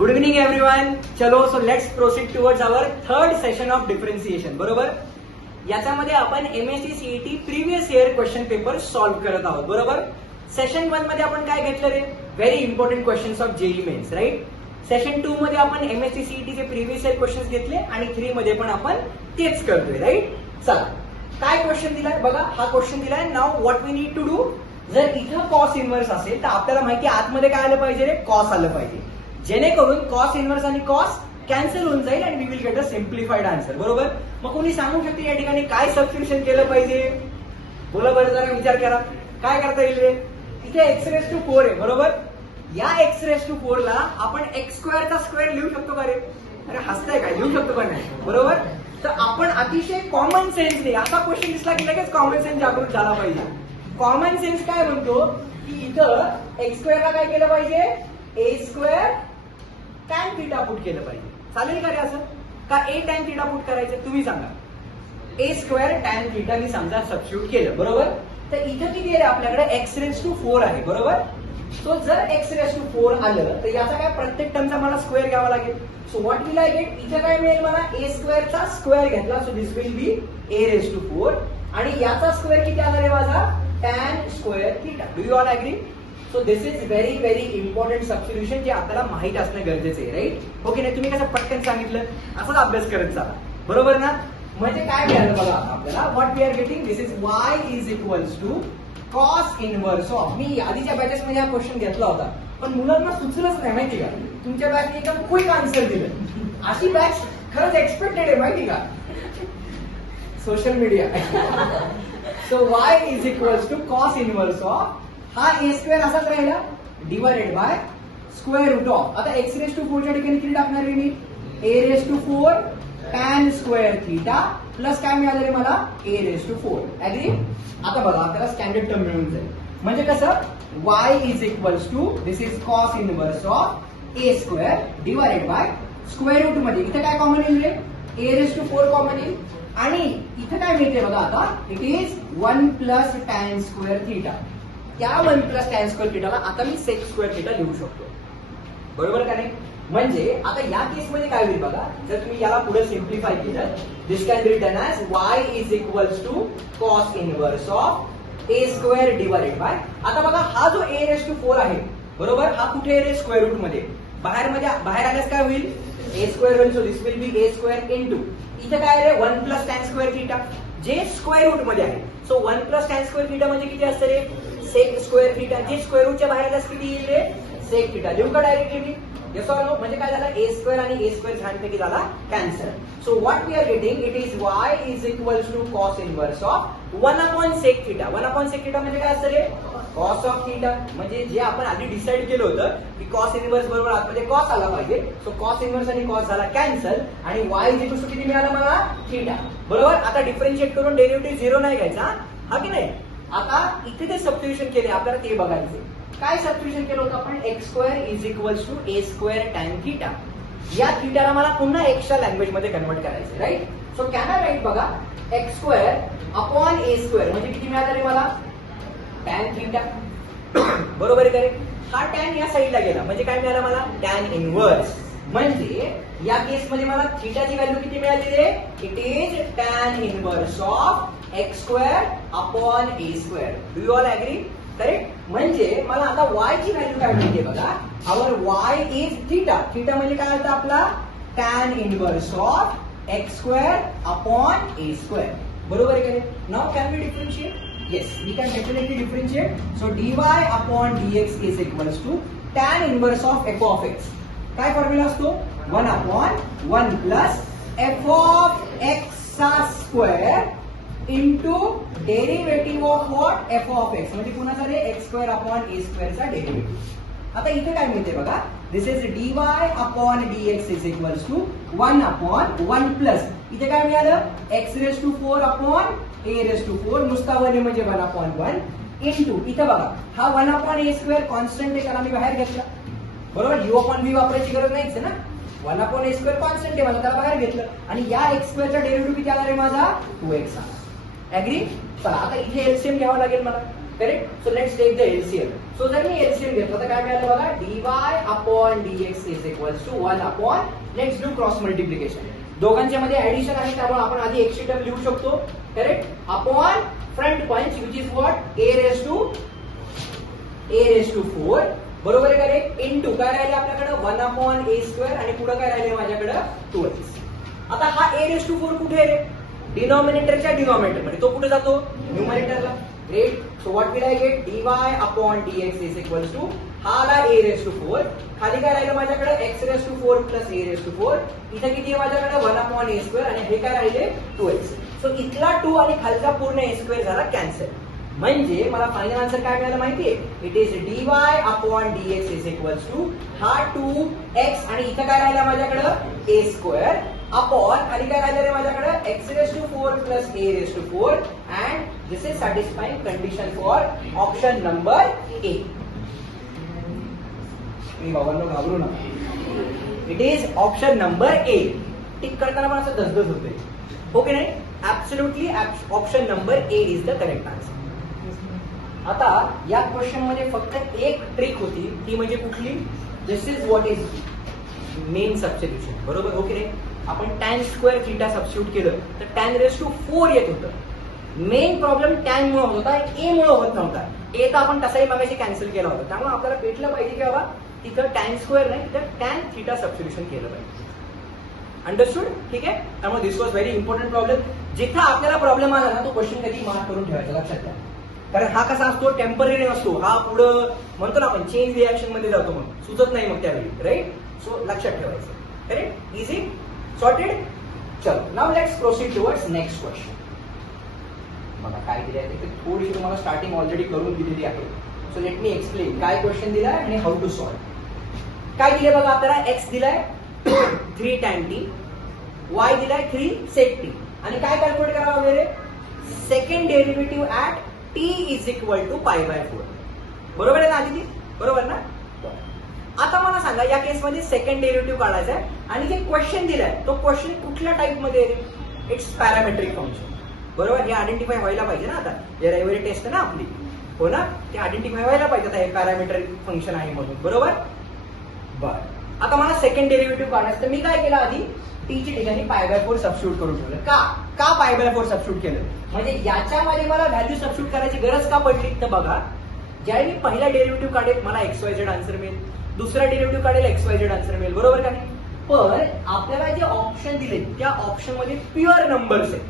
Good evening everyone. चलो so let's proceed towards our third session of differentiation. बरोबर, याच्यामध्ये आपण MSc CET previous year question paper solve करत आहोत. बरोबर, सेशन 1 मध्ये आपण काय घेतलं रे? Very important questions of JEE Mains, right. Session 2 मध्ये आपण एमएससी सीईटी चे प्रिव्हियस इयर क्वेश्चन्स घेतले आणि 3 मध्ये पण आपण तेच करतोय, राईट. चला, काय क्वेश्चन दिलाय बघा. हा क्वेश्चन दिलाय, नाव what we need to do. जर इथं कॉस इन्व्हर्स असेल तर आपल्याला माहिती आतमध्ये काय आलं पाहिजे रे? कॉस आलं पाहिजे, जेणेकरून कॉस इन्व्हर्स आणि कॉस कॅन्सल होऊन जाईल आणि we will get a simplified answer. बरोबर, मग कोणी सांगू शकते या ठिकाणी काय सबस्टिट्यूशन केलं पाहिजे? बोला बरं, जरा विचार करा. काय करता येईल रे? इथे एक्स रेस टू 4 आहे. बरोबर, या एक्स रेस टू 4 ला आपण एक्स स्क्वेअर चा स्क्वेअर लिहू शकतो का रे? अरे हसताय काय? लिहू शकतो का नाही? बरोबर, तर आपण अतिशय कॉमन सेन्सने, असा क्वेश्चन दिसला की लगेच कॉमन सेन्स जागृत झाला पाहिजे. कॉमन सेन्स काय म्हणतो की इथं एक्स स्क्वेअरला काय केलं पाहिजे? ए स्क्वेअर टॅन थिटा पुट केलं पाहिजे. चालेल का रे असं? का ए टॅन थिटा पुट करायचं? तुम्ही सांगा. ए स्क्वेअर टॅन थिटा मी समजा सबस्टिट्यूट केलं. बरोबर, तर इथं किती आहे आपल्याकडे? एक्स रेस टू 4 आहे. बरोबर, सो जर एक्स रेस टू 4 आलं तर याचा काय प्रत्येक टर्मचा मला स्क्वेअर घ्यावा लागेल. So what will I get? इथे काय मिळेल मला? ए स्क्वेअरचा स्क्वेअर घेतला, so this will be a raise to 4 आणि याचा स्क्वेअर किती आला रे माझा? Tan square theta. Do you all agree? So this is very very important substitution जे आपल्याला माहित असणं गरजेचं आहे, राईट. ओके, नाही तुम्ही कसं पटकन सांगितलं असंच अभ्यास करत चला. बरोबर ना? म्हणजे काय मिळालं बघा आपल्याला? What we are getting, this is y is equals to cos inverse of. मी आधीच्या बॅचेस मध्ये हा क्वेश्चन घेतला होता, पण मुलांना सुचलंच नाही, माहिती का? तुमच्या बॅचने एकदम क्विक आन्सर दिलं. अशी बॅच खरंच एक्सपेक्टेड आहे, माहिती का? Social media. So y is equals to cos inverse of, हा ए स्क्वेअर असाच राहिला divided by square root of. आता एक्स रेस टू 4 च्या ठिकाणी किती टाकणार आहे मी? A raise to 4 tan square theta plus काय मिळालं रे मला? A raise to 4. अग्री? आता बघा आपल्याला स्टँडर्ड टर्म मिळून जाईल. म्हणजे कसं? Y is equals to this is cos inverse of a square divided by square root मध्ये इथे काय कॉमन येईल रे? ए रेस टू 4 कॉमन येईल आणि इथे काय मिळते बघा आता? It is 1 plus tan square theta. त्या 1 प्लस टॅन स्क्वेअर थिटाला आता मी सेक स्क्वेअर थिटा लिहू शकतो. बरोबर का नाही? म्हणजे आता या केसमध्ये काय होईल बघा, जर तुम्ही याला पुढे सिम्प्लिफाय केलं, this can be written as y is equals to cos inverse of a square divided by. आता बघा हा जो ए रेस टू 4 आहे, बरोबर, हा कुठे आहे रे? स्क्वेअर रूट मध्ये. बाहेर आल्यास काय होईल? ए स्क्वेअर होईल. So this will be a square into इथे काय रे? 1 प्लस टॅन स्क्वेअर थिटा जे स्क्वेअर रूट मध्ये आहे. So 1 plus tan square theta म्हणजे किती असतं रे? Sec square theta. जे स्क्वेअर रूटच्या बाहेर आल्यास किती येईल रे? Sec theta. लिहू का डायरेक्टली मी? Yes or no? म्हणजे काय झालं? ए स्क्वेअर आणि ए स्क्वेअर छानपैकी झाला cancel. So what we are getting, it is y is equals to cos inverse of 1 upon sec theta. 1 upon sec theta म्हणजे काय असतं रे? Cos of theta. म्हणजे जे आपण आधी डिसाईड केलं होतं की कॉस इनव्हर्स बरोबर आतमध्ये कॉस आला पाहिजे. सो कॉस इनव्हर्स आणि कॉस झाला कॅन्सल आणि वाय इज इक्वल्स टू किती मिळालं मला? थिटा. बरोबर, आता डिफरन्शिएट करून डेरिव्हेटिव्ह 0 नाही घ्यायचा, हा की नाही? आता इथे ते सबस्टिट्यूशन केले, आपल्याला ते बघायचे. काय सबस्टिट्यूशन केलं होतं आपण? X square is equals to a square tan theta. या थिटाला मला पुन्हा एक्सच्या लँग्वेज मध्ये कन्वर्ट करायचं, right. So can I write बघा, x square upon a square म्हणजे किती मिळालं रे मला? Tan theta. बरोबर आहे का रे? हा टॅन या साईडला गेला म्हणजे काय मिळालं मला? Tan inverse. म्हणजे या केसमध्ये मला थिटाची व्हॅल्यू किती मिळाली रे? It is tan inverse of x square upon a square. Do you all agree? Correct. म्हणजे मला आता वाय ची व्हॅल्यू काय मिळते बघा. Our y is theta. Theta म्हणजे काय होतं आपला? Tan inverse of x square upon a square. बरोबर आहे का रे? Now can we differentiate? Yes, we can definitely differentiate. So dy upon dx is equals to tan inverse of F of x. काय formula असतो? 1 upon 1 plus f of x चा square into derivative of what? F of x. म्हणजे कुणाचा रे? X square upon a स्क्वेअरचा derivative. आता इथे काय मिळते बघा, this is dy upon dx is equals to 1 upon 1 plus इथे काय मिळालं? X raise to 4 upon a raise to 4 नुसता 1 म्हणजे 1 अपॉन 1 इंटू इथे बघा हा 1 अपॉन ए स्क्वेअर कॉन्स्टंट आहे, त्याला मी बाहेर घेतला. बरोबर, यू अपॉन व्ही वापरायची गरज नाहीच आहे ना. 1 अपॉन ए स्क्वेअर कॉन्स्टंट आहे मला, त्याला बाहेर घेतलं आणि या एक्स स्क्वेअरचा डेरिव्हेटिव्ह किती आला रे माझा? 2x आला. अग्री? चला आता इथे एलसीएम घ्यावा लागेल मला. Correct. So let's take the LCM. सो जर मी एलसीएम घेतलं तर काय मिळालं बघा, dy upon dx is equals to 1 upon, next do cross multiplication. दोघांच्या मध्ये ऍडिशन आहे त्यामुळे आपण आधी x ची टर्म लिहू शकतो, correct, upon front punch which is what a raise to 4, बरोबर आहे करेक्ट, इनटू काय राहिले आपल्याकडे 1 अपॉन a स्क्वेअर आणि पुढे काय राहिले माझ्याकडे 2x. आता हा a रेज टू 4 कुठे आहे, डिनॉमिनेटरच्या डिनॉमिनेटर मध्ये, तो कुठे जातो न्यूमरेटरला. Great. So what will I get, dy upon dx is equals to, हा आला a रेज टू 4, खाली काय राहिलं माझ्याकडे x raise to 4 plus a raise to 4, इथे किती आहे माझ्याकडे 1 अपॉन a स्क्वेअर आणि हे काय राहिले 2x. सो इथला 2 आणि खालचा पूर्ण a स्क्वेअर झाला कॅन्सल. म्हणजे मला फायनल आन्सर काय मिळालं माहितीये, it is dy upon dx is equals to हा 2x आणि इथं काय राहिलं माझ्याकडे a स्क्वेअर अपॉन खाली काय राहिलं माझ्याकडे x raise to 4 plus a raise to 4 and this is satisfying condition for option number A. बाबांनो घाबरू नका, it is option number A. Tick करताना पण असं धसधस होते, ओके नाही, absolutely option number A is the correct answer. आता या क्वेश्चन मध्ये फक्त एक ट्रिक होती, ती म्हणजे कुठली, this is what is main substitution, बरोबर, ओके नाही. आपण tan स्क्वेअर थीटा सबस्टिट्यूट केलं तर tan रेज टू 4 येत होतं. मेन प्रॉब्लेम tan मुळे होत होता, a मुळे होत नव्हता. a तर आपण तसाही मागाशी कॅन्सल केला होता, त्यामुळे आपल्याला भेटलं पाहिजे की बाबा तिथं tan स्क्वेअर नाही, तिथं tan थीटा सबस्टिट्यूशन केलं पाहिजे. अंडरस्टूड, ठीक आहे. त्यामुळे दिस वॉज व्हेरी इम्पॉर्टंट प्रॉब्लेम. जिथं आपल्याला प्रॉब्लेम आला ना तो क्वेश्चन कधी मार्क करून ठेवायचा, लक्षात घ्या. कारण हा कसा असतो, टेम्पररी नसतो, हा पुढं म्हणतो ना आपण चेन रिॲक्शन मध्ये जातो, म्हणून सुचत नाही मग त्यावेळी, राईट. सो लक्षात ठेवायचं, करेक्ट, इझी, सॉर्टेड. चलो now let's proceed towards next question. बघा काय दिले आहे ते थोडी तुम्हाला स्टार्टिंग ऑलरेडी करून दिलेली आहे. सो लेट मी एक्सप्लेन काय क्वेश्चन दिलाय आणि हाऊ टू सॉल्व. काय दिले बघा आपल्याला, x दिलाय 3 tan t, y दिलाय 3 sec t आणि काय कॅल्क्युलेट करावं वगैरे, second derivative at t is equal to pi by 4. बरोबर आहे ना आदिती, बरोबर ना. आता मला सांगा या केसमध्ये सेकंड डेरिव्हेटिव्ह काढायचा आहे आणि जे क्वेश्चन दिलाय तो क्वेश्चन कुठल्या टाइप मध्ये, इट्स पॅरामेट्रिक फंक्शन, बरोबर. हे आयडेंटिफाय व्हायला पाहिजे ना, आता हे रविवारी टेस्ट आहे ना आपली, हो ना, ते आयडेंटिफाय व्हायला पाहिजे आता हे पॅरामेट्रिक फंक्शन आहे म्हणून, बरोबर. बर, आता मला सेकंड डेरिव्हेटिव्ह काढायचं, तर मी काय केलं आधी t ची ठिकाणी पाय बाय 4 सबस्टिट्यूट करून ठेवलं. का पाय बाय 4 सबस्टिट्यूट केलं, म्हणजे याच्यामध्ये मला व्हॅल्यू सबस्टिट्यूट करायची गरज का पडली, तर बघा ज्यावेळी मी पहिला डेरिव्हेटिव्ह काढेल मला XYZ आन्सर मिळेल, दुसरा डेरिव्हेटिव्ह काढेल XYZ आन्सर मिळेल, बरोबर का नाही. पण आपल्याला जे ऑप्शन दिले त्या ऑप्शन मध्ये प्युअर नंबर्स आहेत,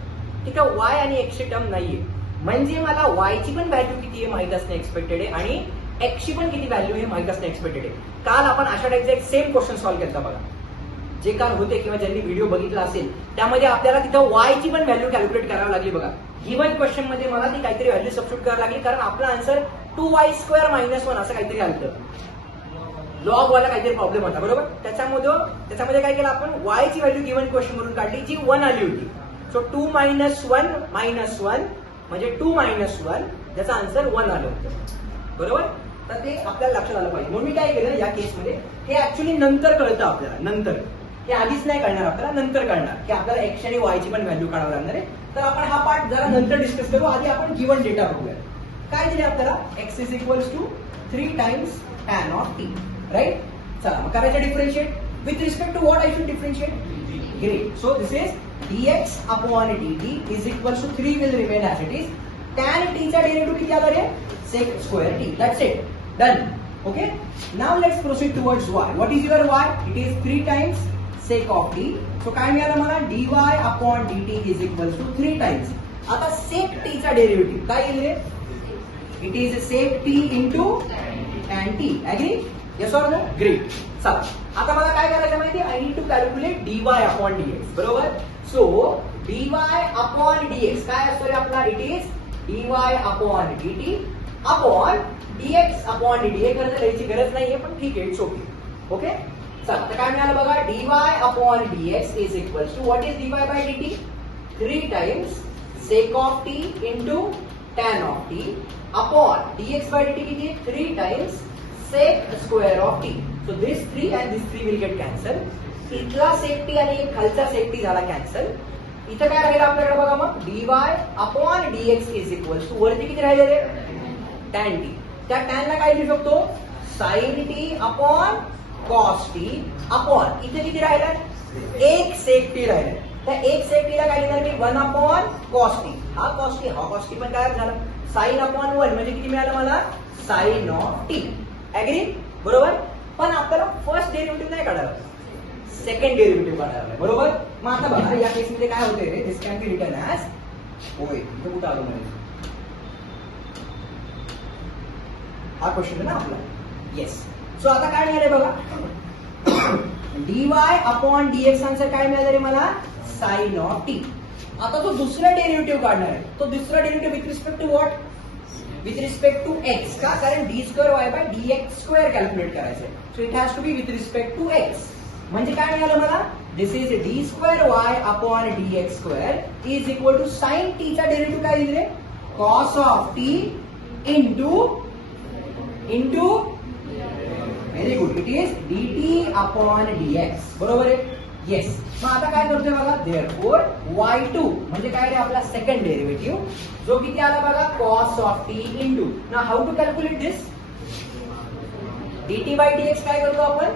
ठीक आहे, y आणि x ची टर्म नाहीये, म्हणजे मला y ची पण व्हॅल्यू किती आहे माहित असणे एक्सपेक्टेड आहे आणि x ची पण किती व्हॅल्यू आहे माहित असणे एक्सपेक्टेड आहे. काल आपण अशा टाईपचा एक सेम क्वेश्चन सॉल्व्ह केला बघा, जे काल होते किंवा ज्यांनी व्हिडिओ बघितला असेल त्यामध्ये आपल्याला तिथं y ची पण व्हॅल्यू कॅल्क्युलेट करावी लागली बघा. गिव्हन क्वेश्चन मध्ये मला ती काहीतरी व्हॅल्यू सबस्टिट्यूट करावी लागली, कारण आपला आन्सर 2y² - 1 असं काहीतरी आलं, लॉग वाला काहीतरी प्रॉब्लेम होता, बरोबर. त्याच्यामध्ये काय केलं आपण, y ची व्हॅल्यू गिव्हन क्वेश्चन मधून काढली जी 1 आली होती. सो 2 - 1 -1 म्हणजे 2 - 1, त्याचा आन्सर 1 आलं होतं, बरोबर. तर ते आपल्याला लक्षात आलं पाहिजे. म्हणून मी काय केलं या केसमध्ये, हे ऍक्च्युली नंतर कळतं आपल्याला, नंतर हे आधीच नाही कळणार आपल्याला, नंतर कळणार की आपल्याला x आणि y ची पण व्हॅल्यू काढावी लागणार आहे. तर आपण हा पार्ट जरा नंतर डिस्कस करू, आधी आपण गिव्हन डेटा बघूया. काय दिले आपल्याला, x is equals to 3 times tan of t, right. चला मग करायचं differentiate with respect to what I should differentiate, great. So this is dx upon dt is equals to 3 will remain as it is. tan t चा derivative किती आला रे, sec square t, that's it, done. Okay, now let's proceed towards y. What is your y? It is 3 times sec of t. So काय मिळालं मला, dy upon dt is equals to 3 times. आता sec t चा derivative काय येईल रे, it is sec t into tan t. Agree? Yes or no? Great. चला आता मला काय करायचं माहिती, I need to calculate dy upon dx, बरोबर. So dy upon dx काय असतो रे आपला, it is dy upon dt upon dx upon dt. हे खरं तर लिहायची गरज नाहीये पण ठीक आहे, इट्स ओके. ओके, चला तर काय मिळालं बघा, dy upon dx is equals to what is dy by dt, 3 times sec of t into tan of t upon dx by dt किती, 3 times sec square of t. So this 3 and this 3 will get cancel. इथला sec t आणि खालचा sec t झाला cancel. इथं काय राहिलं आपल्याकडे बघा मग, dy upon dx is equals to वरती किती राहिले रे, tan t. त्या टॅनला काय लिहू शकतो, sine t upon cos t upon इथे किती राहिलं, एक सेक टी राहिलं. त्या एक सेक टीला काय लिहिणार मी, 1 अपॉन कॉस टी. हा कॉस टी पण काय झालं, साइन अपॉन 1 म्हणजे किती मिळालं मला, साइन ऑफ टी. ऍग्री, बरोबर. पण आपल्याला फर्स्ट डेरिव्हेटिव्ह नाही काढायला, सेकंड डेरिव्हेटिव्ह काढायला, बरोबर. मग आता बघा या केसमध्ये काय होते रे, दिस कॅन बी रिटन ॲज, होय इथं कुठं आलो म्हणजे हा क्वेश्चन आहे ना आपला, येस. सो आता काय मिळाले बघा, dy अपॉन dx आन्सर काय मिळालं रे मला, साइन ऑफ टी. आता तो दुसरा डेरिव्हेटिव्ह काढणार आहे, तो दुसरा derivative with respect to what, with respect to x. का, कारण d square y by dx square calculate करायचं आहे. So it has to be with respect to x. म्हणजे काय मिळालं मला, this is d square y upon dx square is equal to sine t चा derivative काय दिले, cos of t into very good, it is dt upon dx, बरोबर आहे, yes. मग आता काय करतोय बघा, देअरफॉर y2 म्हणजे काय रे, आपला सेकंड डेरिव्हेटिव्ह जो किती आला बघा, cos of t into. Now how to calculate this, dt by dx काय करतो आपण,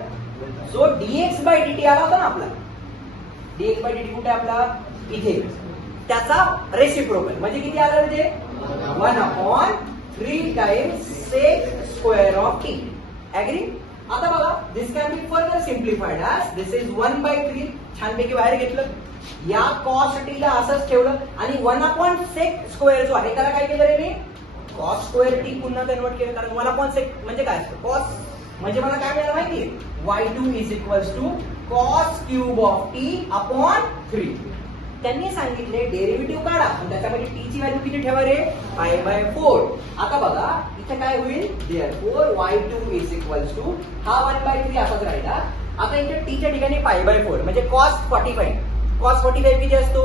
जो dx बाय dt आला होता ना आपला, dx बाय dt कुठे आपला, इथे, त्याचा रेसिप्रोकल म्हणजे किती आलं, म्हणजे 1 upon 3 times sec square of t. Agree. आता बघा, this can be further simplified as, this is 1/3, छानपैकी बाहेर घेतलं, या कॉस टीला असंच ठेवलं आणि 1 अपॉन सेक स्क्वेअर जो आहे त्याला काय केलं रे मी, कॉस स्क्वेअर टी पुन्हा कन्वर्ट केलं, कारण 1 अपॉन सेक म्हणजे काय असतं, कॉस म्हणजे मला काय मिळालं माहितीये, y2 is equals to cos cube of t upon 3. त्यांनी सांगितले डेरिव्हेटिव्ह काढा, त्याच्यामध्ये टी ची व्हॅल्यू किती ठेवा रे, π/4. आता बघा इथे काय होईल, therefore y2 is equals to हा 1/3 असाच राहिला. आता इथे टी च्या ठिकाणी π/4 म्हणजे cos 45. cos 45 किती असतो,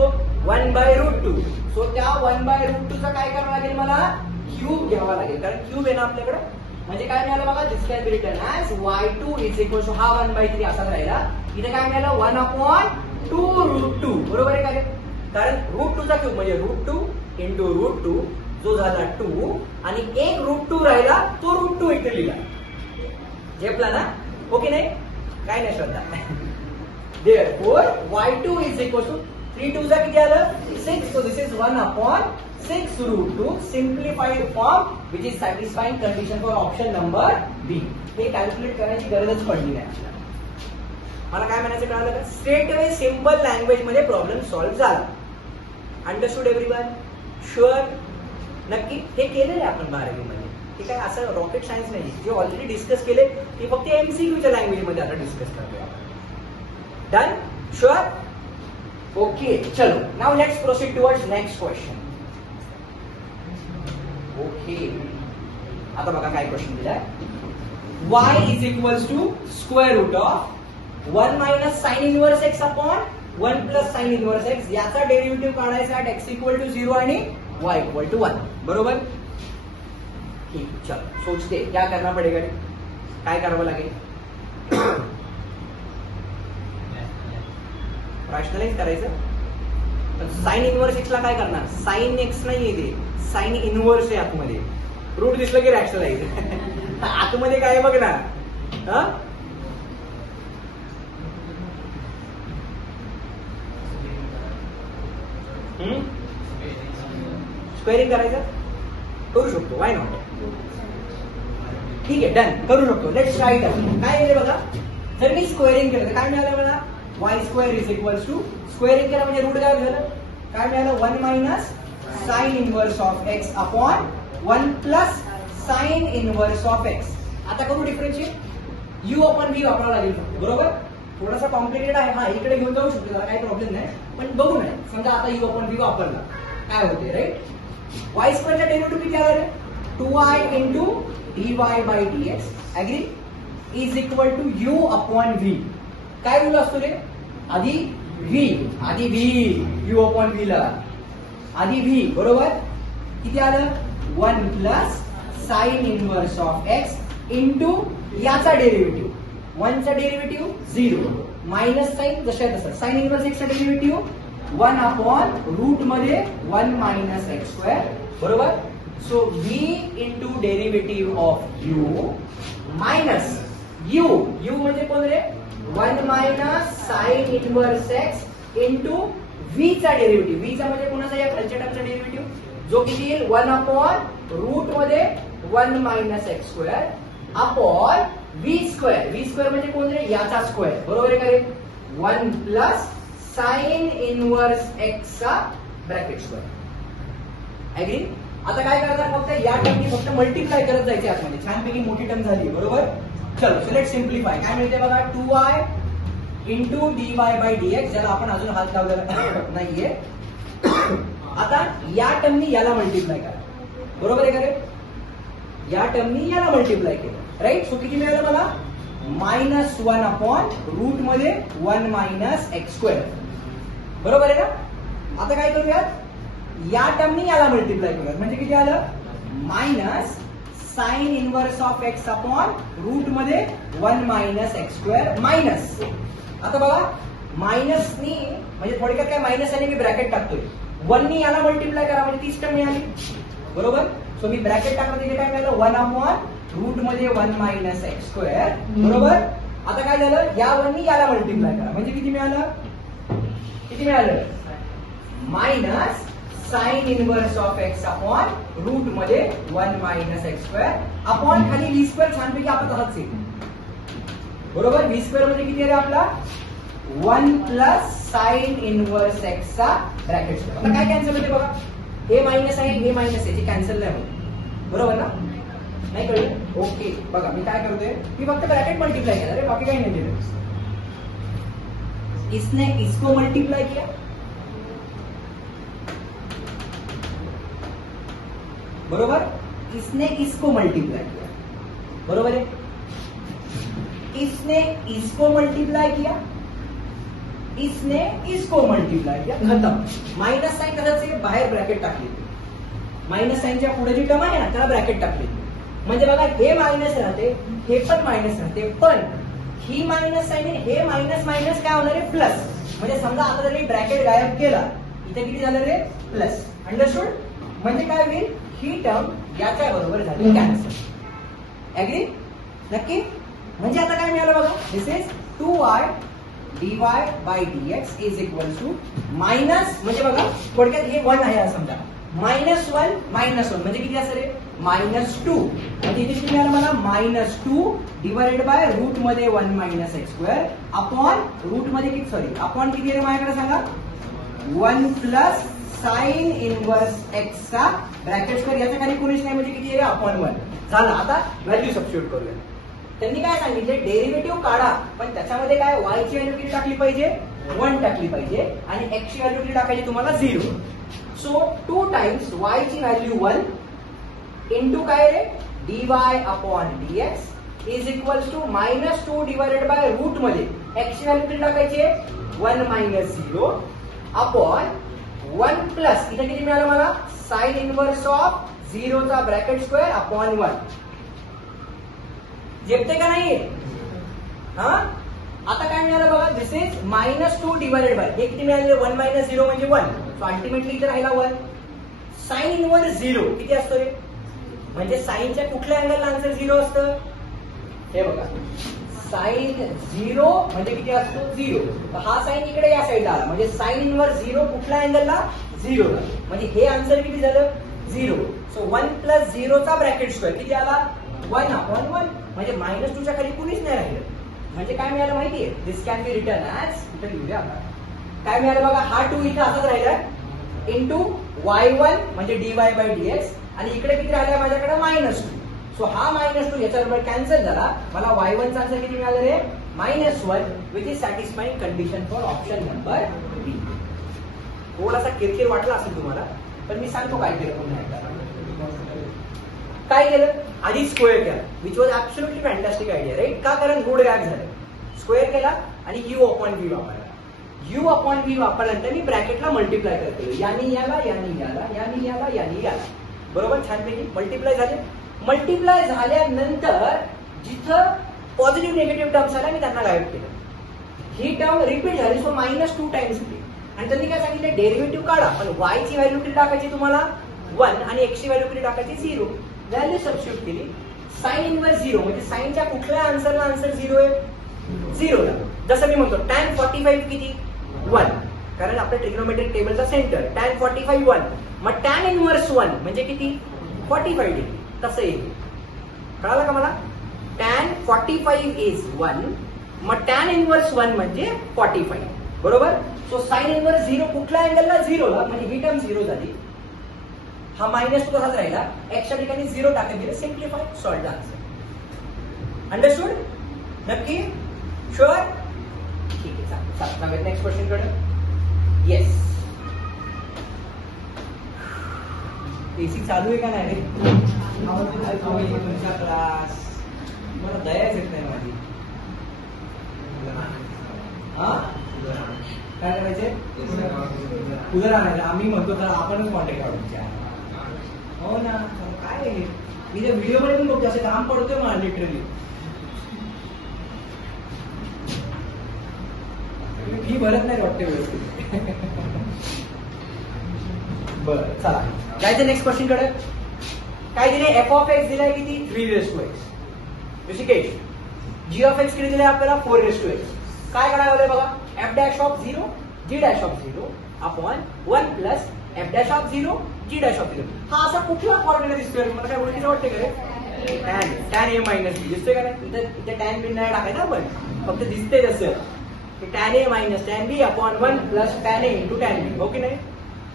1/√2. सो त्या 1/√2 चा काय करावं लागेल, मला क्यूब घ्यावा लागेल, कारण क्यूब आहे ना आपल्याकडे. म्हणजे काय मिळालं बघा, this can be written as y2 is equal to हा 1/3 असाच राहिला. इथे काय मिळालं, 1 अपॉन 2√2, बरोबर आहे का, कारण √2 चा क्यूब म्हणजे √2 इंटू √2 जो झाला 2 आणि एक √2 राहिला तो √2 इथे लिहिला, झेपला ना, ओके नाही, काय नाही Shraddha. Therefore y2 is equal to 3 2 चा किती आलं, 6. So this is 1 upon 6√2 simplified form which is satisfying condition for option number B. हे कॅल्क्युलेट करण्याची गरजच पडली नाही आपल्याला. मला काय म्हणायचं कळालं का, स्ट्रेट अवे सिम्पल लँग्वेज मध्ये प्रॉब्लेम सॉल्व्ह झाला. अंडरस्टूड एव्हरीवन, शुअर, नक्की. हे केलेलं आहे आपण 12वी मध्ये, ठीक आहे, असं रॉकेट सायन्स नाही. जे ऑलरेडी डिस्कस केले ते फक्त एमसीक्यूच्या लँग्वेज मध्ये आता डिस्कस करतोय आपण. Done, sure, okay. चलो now let's proceed towards next question. Okay, आता बघा काय क्वेश्चन दिलाय, y is equals to square root of 1 minus sine inverse x upon 1 plus sine inverse x. याचा डेरिव्हेटिव्ह काढायचा आहे x इक्वल टू 0 आणि y equal to 1, बरोबर. ठीक, चलो सोचते क्या करना पडेगा, काय करावं लागेल, रॅशनलाइज करायचं. साइन इनवर्स एक्स ला काय करणार, साइन एक्स नाही ते साइन इनवर्स आहे आतमध्ये, रूट दिसलं की रॅशनलाइज. आतमध्ये काय बघ ना, स्क्वेअरिंग करायचं, करू शकतो, वाय नॉट. ठीक आहे, डन, करू शकतो. Let's try it. काय आहे बघा, जर मी स्क्वेअरिंग केलं तर काय मिळालं मला, y square is equals to, squaring केलं म्हणजे रूट काय झालं, काय मिळालं, 1 minus sine inverse of x upon 1 plus sine inverse of x. आता करू डिफरन्शिएट, यू अपॉन व्ही वापरावं लागेल फक्त, बरोबर. थोडासा कॉम्प्लिकेटेड आहे, हा इकडे घेऊन जाऊ शकतो, त्याला काही प्रॉब्लेम नाही, पण बघू नये. समजा आता यू अपॉन व्ही वापरला, काय होते, राईट. वाय स्क्वेअरचा डेरिव्हेटिव्ह किती आला रे, 2y into dy by dx, agree, is equal to u upon v. काय रूल असतो रे, आधी व्ही, यू अपॉन व्ही ला आधी व्ही, बरोबर. किती आलं, 1 plus sine inverse of X into याचा डेरिव्हेटिव्ह, 1 चा डेरिव्हेटिव्ह 0 मायनस साइन जशा तसं, साइन इनवर्स एक्स चा डेरिव्हेटिव्ह 1 अपॉन रूट मध्ये 1 मायनस एक्स स्क्वेअर, बरोबर. So v into derivative of u minus u म्हणजे कोण रे 1 minus sine inverse x into v चा डेरिव्हेटिव्ह, v चा म्हणजे कोणाचा या खालच्या टर्मचा डेरिव्हेटिव्ह जो किती येईल 1 अपॉन रूट मध्ये 1 minus x square upon v square म्हणजे कोण रे याचा स्क्वेअर, बरोबर आहे का रे 1 प्लस साइन इनवर्स x चा ब्रॅकेट स्क्वेअर. एग्री. आता काय करणार फक्त या टर्मनी फक्त मल्टिप्लाय करत जायचे आतमध्ये, छानपैकी मोठी टर्म झाली बरोबर. चलो सो लेट सिम्प्लिफाय. काय मिळते बघा 2y into dy by dx, ज्याला आपण अजून हात लावलेला नाहीये. आता या टर्मनी याला मल्टिप्लाय करा, बरोबर आहे का रे. या टर्मनी याला मल्टिप्लाय केलं राईट. सो किती मिळालं मला -1 अपॉन रूट मध्ये 1 मायनस एक्स स्क्वेअर, बरोबर आहे ना. आता काय करूयात या टर्मनी याला मल्टिप्लाय करूयात म्हणजे किती आलं minus sine inverse of x upon root मध्ये 1 मायनस एक्स स्क्वेअर मायनस. आता बघा मायनसनी म्हणजे थोडक्यात काय मायनस आणि मी ब्रॅकेट टाकतोय 1 नी याला मल्टिप्लाय करा म्हणजे तीच टर्म मिळाली, बरोबर. सो मी ब्रॅकेट टाकलं तिथे काय मिळालं 1 अपॉन रूट मध्ये 1 मायनस एक्स स्क्वेअर, बरोबर. आता काय झालं या 1 नी याला मल्टिप्लाय करा म्हणजे किती मिळालं minus sine inverse of x upon root मध्ये 1 मायनस एक्स स्क्वेअर अपॉन खाली व्ही स्क्वेअर, छानपैकी आपण तसंच येईल, बरोबर. व्ही स्क्वेअर म्हणजे किती आहे आपला 1 प्लस साइन इनवर्स एक्स चा ब्रॅकेट स्क्वेअर. आता काय कॅन्सल होते बघा, हे मायनस आहे हे मायनस आहे, कॅन्सल नाही होत, बरोबर ना. नाही कळलं ओके. बघा मी काय करतोय मी फक्त ब्रॅकेट मल्टिप्लाय केला रे, बाकी काही नाही केलं. इसने इसको मल्टीप्लाई किया, बरोबर. इसने इसको मल्टीप्लाई किया, बरोबर है. इसने इसको मल्टीप्लाई किया, इसने इसको मल्टीप्लाई किया, खत्म. मायनस साइन कसं बाहेर ब्रॅकेट टाकली, मायनस साइनच्या पुढे जी टर्म आहे ना त्याला ब्रॅकेट टाकली म्हणजे बघा हे मायनस राहते हे पण मायनस राहते, पण ही मायनस साइन हे मायनस मायनस काय होणार आहे प्लस. म्हणजे समजा आता जर ब्रॅकेट गायब केला इथे किती झालं रे प्लस. अंडरस्टूड. म्हणजे काय होईल ही टर्म याच्या बरोबर झाली कॅन्सल. ऍग्री नक्की. म्हणजे आता काय मिळालं बघा this is 2y dy by dx is equal to minus म्हणजे बघा थोडक्यात हे 1 आहे असं समजा -1 म्हणजे किती असं रे -2 म्हणजे इथे किती मिळालं मला -2 डिवाइडेड बाय रूट मध्ये 1 minus x square upon root मध्ये किती अपॉन किती आहे माझ्याकडे सांगा 1 प्लस साइन इनवर्स एक्स चा ब्रॅकेट स्क्वेअर, याच्या खाली कोणीच नाही म्हणजे किती आहे अपॉन 1 झालं. आता व्हॅल्यू सबस्टिट्यूट करूया. त्यांनी काय सांगितले डेरिव्हेटिव्ह काढा पण त्याच्यामध्ये काय y ची व्हॅल्यू किती टाकली पाहिजे 1 टाकली पाहिजे आणि x ची व्हॅल्यू किती टाकायची तुम्हाला 0. सो 2 टाइम्स y ची व्हॅल्यू 1 इंटू काय रे dy upon dx is equal to -2 divided by root मध्ये x ची व्हॅल्यू किती टाकायची 1 मायनस 0 अपॉन 1 प्लस इथे किती मिळालं मला साइन इनवर्स ऑफ 0 चा ब्रॅकेट स्क्वेअर अपॉन 1. जेपते का नाही हा. आता काय मिळालं बघा दिस इज -2 डिवाइडेड बाय हे किती मिळाले 1 मायनस 0 म्हणजे 1. सो अल्टिमेटली इथे राहिला 1. साइन इनवर्स 0 किती असतो रे म्हणजे साइनच्या कुठल्या अँगलला आन्सर 0 असतं हे बघा साइन 0 म्हणजे किती असतो 0. तर हा साइन इकडे या साईडला आला म्हणजे साइन इनवर्स 0 कुठल्या अँगलला 0 ला म्हणजे हे आन्सर किती झालं 0. सो 1 प्लस 0 चा ब्रॅकेट स्क्वेअर किती आला 1 अपॉन 1 म्हणजे -2 च्या खाली कुणीच नाही राहिलं. म्हणजे काय मिळालं माहितीये दिस कॅन बी रिटर्न ऍज इथे लिहूया आता काय मिळालं बघा हा 2 इथे असंच राहिला इंटू y1 म्हणजे dy बाय dx आणि इकडे किती राहिला माझ्याकडे -2. सो हा -2 याच्याबरोबर कॅन्सल झाला. मला y1 चा आन्सर किती मिळालं रे -1 which is satisfying condition for option number B. थोडासा किरकिर वाटला असेल तुम्हाला पण मी सांगतो काय केलं पुन्हा एकदा. काय केलं आधी स्क्वेअर केला which was absolutely fantastic idea right. का कारण गुड गॅग झालं. स्क्वेअर केला आणि u अपॉन v वापरला. u अपॉन v वापरल्यानंतर मी ब्रॅकेटला मल्टिप्लाय करतो यानी याला यानी याला यानी याला यानी याला बरोबर छानपैकी मल्टिप्लाय झाले. मल्टिप्लाय झाल्यानंतर जिथं पॉझिटिव्ह निगेटिव्ह टर्म्स आल्या मी त्यांना गायब केलं. ही टर्म रिपीट झाली सो -2 टाइम्स होती आणि त्यांनी काय सांगितलं डेरिव्हेटिव्ह काढा पण y ची व्हॅल्यू किती टाकायची तुम्हाला 1 आणि x ची व्हॅल्यू किती टाकायची 0. व्हॅल्यू सबस्टिट्यूट केली. साइन इनवर्स 0 म्हणजे साइनच्या कुठल्या आन्सरला आन्सर 0 आहे 0 ला. जसं मी म्हणतो tan 45 किती 1 कारण आपल्या ट्रिग्नोमेट्रिक टेबलचा सेंटर tan 45 1 मग tan इनवर्स 1 म्हणजे किती 45 डिग्री. तसं येईल. कळालं का मला. tan 45 इज 1 मग tan इनवर्स 1 म्हणजे 45 बरोबर. सो साइन इनवर्स 0 कुठल्या अँगलला 0 ला म्हणजे ही टर्म 0 झाली. हा मायनस तो तसाच राहिला. एक्सच्या ठिकाणी 0 टाकून दिलं. Simplify solve the answer. Understood. नक्की शुअर. ठीक आहे चालेल. नेक्स्ट क्वेश्चन कडे. येस एसी चालू आहे का नाही रे. तुमचा क्लास मला दयाच येत नाही माझी. हा काय करायचे उद्या आणायचं. आम्ही म्हणतो तर आपणच कॉन्टॅक्ट काढूच्या. हो ना काय मी त्या व्हिडिओ मध्ये पण बघतो असं काम पडतोय मला लिटरली. फी भरत नाही वाटते व्यवस्थित. बरं चला जायचं नेक्स्ट क्वेश्चन कडे. काय दिले एफ ऑफ एक्स दिलाय किती 3x. Rishikesh G of x किती दिले आपल्याला 4x. काय करायला बघा F dash of 0 G dash of 0 upon 1 plus F dash of 0 G dash of 0. हा असा कुठला फॉर्म्युला दिसतोय मला काय ओळखीचं वाटते का tan a मायनस बी दिसतोय का नाही. इथे tan बी नाही टाकायचं आपण फक्त दिसते तसं tan a minus tan b upon 1 plus tan a into tan b. हो की नाही.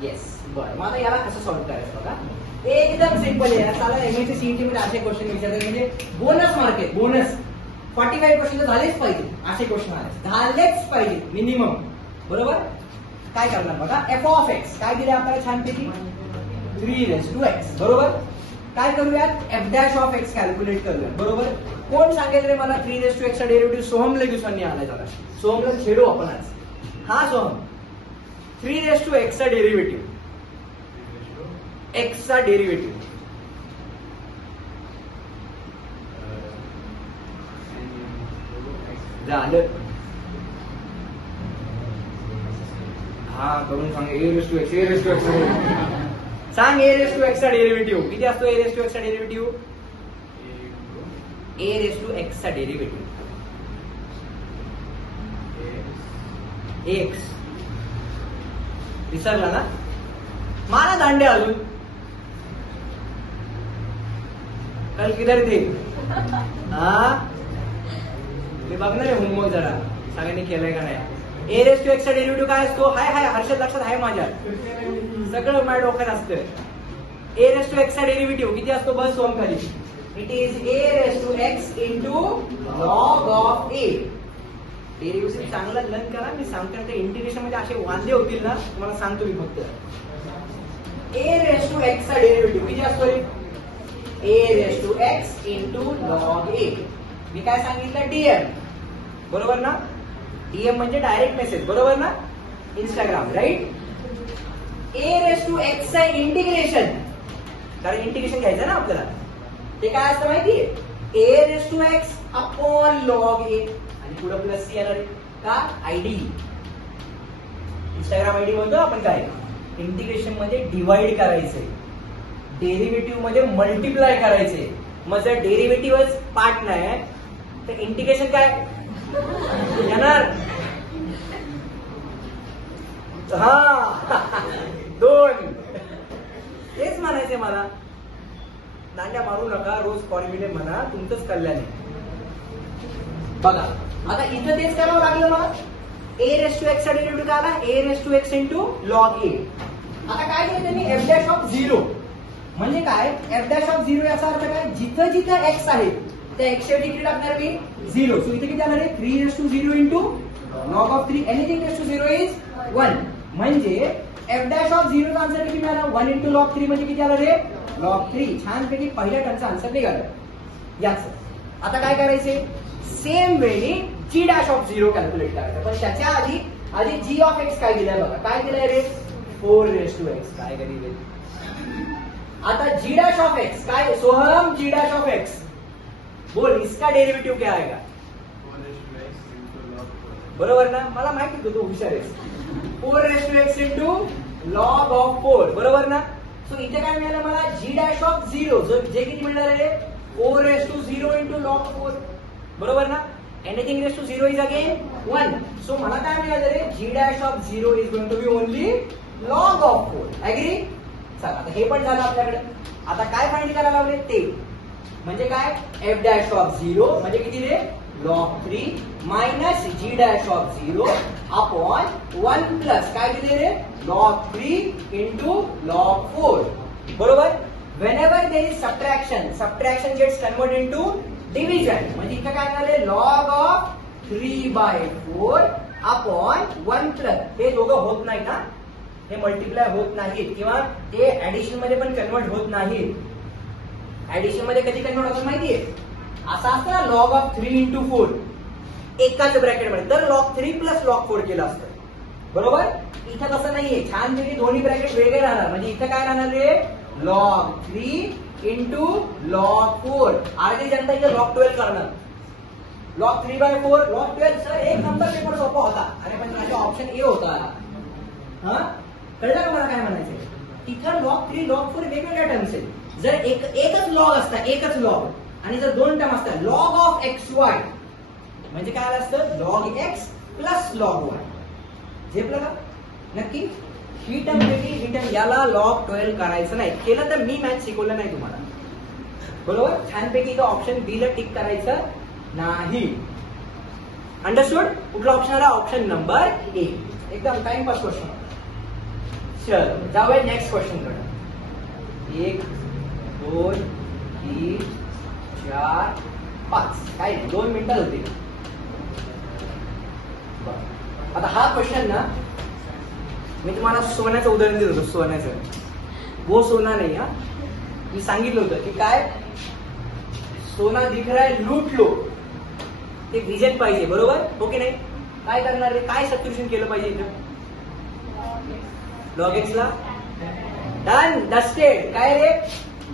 येस बरं. मग आता याला कसं सॉल्व्ह करायचं बघा. एकदम सिंपल आहे. त्याला एमएससी सीईटी मध्ये असे क्वेश्चन विचारतात म्हणजे बोनस मार्क आहे. बोनस 45 क्वेश्चन तर झालेच पाहिजे. असे क्वेश्चन झालेच पाहिजे मिनिमम बरोबर. काय करणार बघा एफ ऑफ एक्स काय दिले आपल्याला छानपैकी 3x बरोबर. काय करूयात F dash of x calculate करूयात बरोबर. कोण सांगेल रे मला 3x चा डेरिव्हेटिव्ह. सोहमला दिवसांनी आलाय जरा. सोहमला छेडू आपण आज. हा सोहम 3x चा डेरिव्हेटिव्ह x चा डेरिव्हेटिव्ह झालं. हा करून सांग a रेस टू एक्स सांग a रेस टू एक्स चा डेरिव्हेटिव्ह किती असतो. a रेस टू एक्स चा derivative a raise to x चा डेरिव्हेटिव्ह एक्स विसरला ना. मारा दांडे अजून कल किधर थे. हा मी बघणार आहे होमवर्क जरा सगळ्यांनी केलंय का नाही. ए रेस टू एक्स चा डेरिव्हेटिव्ह काय असतो. हाय हाय हर्षद लक्षात आहे माझ्या सगळं माझ्या डोक्यात असतं. ए रेस टू एक्स चा डेरिव्हेटिव्ह किती असतो बस सोम खाली. It is a raise to x into log of a. Derivative चांगला लर्न करा. मी सांगतो इंटिग्रेशन मध्ये असे वांदे होतील ना तुम्हाला सांगतो मी फक्त. ए रेस टू एक्स चा डेरिव्हेटिव्ह किती असतो रे a raise to x into log a. मी काय सांगितलं डीएम बरोबर ना. डीएम म्हणजे डायरेक्ट मेसेज बरोबर ना. Instagram right. A raise to x चा इंटिग्रेशन कारण इंटिग्रेशन घ्यायचं ना आपल्याला. ते काय असतं माहितीये a raise to x upon log a आणि पुढे प्लस सी येणार का आयडी. इंस्टाग्राम आयडी म्हणतो आपण काय इंटिग्रेशन मध्ये डिवाइड करायचंय. डेरिव्हेटिव्ह मध्ये मल्टिप्लाय करायचे. मग जर डेरिव्हेटिव्हच पार्ट नाही तर इंटिग्रेशन काय येणार. हा 2 तेच म्हणायचे मला. दांड्या मारू नका रोज कॉन्फिडंट म्हणा तुमचंच कल्याण आहे. बघा आता इथं तेच करावं लागलं मला. ए रेस टू एक्स चा डेरिव्हेटिव्ह काय आला a raise to x into log a. आता काय केलं त्यांनी एफ डॅश ऑफ 0 म्हणजे काय एफ डॅश ऑफ 0 याचा अर्थ काय जिथं जिथं एक्स आहे त्या एक्सच्या डिग्री टाकणार मी 0. सो इथे किती जाणार आहे 3 raise to 0 into log of 3 anything raise to 0 is 1 म्हणजे एफ डॅश ऑफ 0 चा आन्सर किती मिळाला 1 इंटू लॉग 3 म्हणजे किती आला रे लॉग 3. छानपैकी पहिल्या टर्मचा आन्सर निघाला याच. आता काय करायचे सेम वेळी जी डॅश ऑफ 0 कॅल्क्युलेट करायचं पण त्याच्या आधी जी ऑफ एक्स काय दिलाय बघा. काय दिलाय रे 4 रेस टू एक्स. काय करी आता जी डैश ऑफ एक्स काय सोहम जी डैश ऑफ एक्स बोल इसका डेरिवेटिव क्या आएगा. बरोबर ना मला माहिती होतं तू हुशार आहेस. 4 raise to x into log of 4 बरोबर ना. सो इथे काय मिळालं मला g डॅश ऑफ 0 जे किती मिळणार आहे 4⁻0 into log 4 बरोबर ना. Anything raise to 0 is again 1. So मला काय मिळालं रे g dash of 0 is going to be only log of 4. Agree. चला आता हे पण झालं आपल्याकडे. आता काय फाइंड करायला लावले ते म्हणजे काय f डॅश ऑफ 0 म्हणजे किती रे log 3 minus g dash of 0 upon 1 plus काय दिले रे log 3 into log 4 बरोबर. whenever there is subtraction gets converted into division म्हणजे इथे काय झाले log of 3/4 अपॉन 1 प्लस हे दोघं होत नाही ना हे मल्टिप्लाय होत नाहीत किंवा ते ऍडिशन मध्ये पण कन्वर्ट होत नाहीत. ऍडिशन मध्ये कधी कन्वर्ट होतं माहितीये असं असतं ना log of 3 into 4 एकाच ब्रॅकेट मध्ये तर log 3 प्लस log 4 केलं असतं बरोबर. इथं तसं नाहीये छान पैकी दोन्ही ब्रॅकेट वेगळे राहणार म्हणजे इथं काय राहणार रे log 3 into log 4 अर्धी जनता इथे log 12 करणार. log 3/4 log 12 सर एक नंबर पेपर सोपा होता अरे पण माझा ऑप्शन ए होता. हा कळलं का मला काय म्हणायचंय इथं log 3 log 4 वेगवेगळ्या टर्म्स आहेत. जर एकच लॉग असता एकच लॉग आणि जर दोन टर्म असतात log of xy म्हणजे काय असतं log x plus log y झेपलं का नक्की. ही टर्म वेगळी ही टर्म याला log 12 करायचं नाही केलं तर मी मॅथ शिकवलं नाही तुम्हाला बरोबर. छानपैकी इथं ऑप्शन बी ला टिक करायचं नाही. अंडरस्टूड. कुठला ऑप्शन आला ऑप्शन नंबर ए. एकदम टाइमपास क्वेश्चन. चल जाऊया नेक्स्ट क्वेश्चन कडे. 1 2 3 4 5 काय 2 मिनिटं होती. आता हा क्वेश्चन ना मी तुम्हाला सोन्याचं उदाहरण देत होतो सोन्याचं. वो सोना नाही हा मी सांगितलं होतं की काय सोना दिख रहा है लूट लो ते विजन पाहिजे बरोबर हो की नाही. काय करणार रे काय सबस्टिट्यूशन केलं पाहिजे इथं log x ला डन डस्टेड काय रे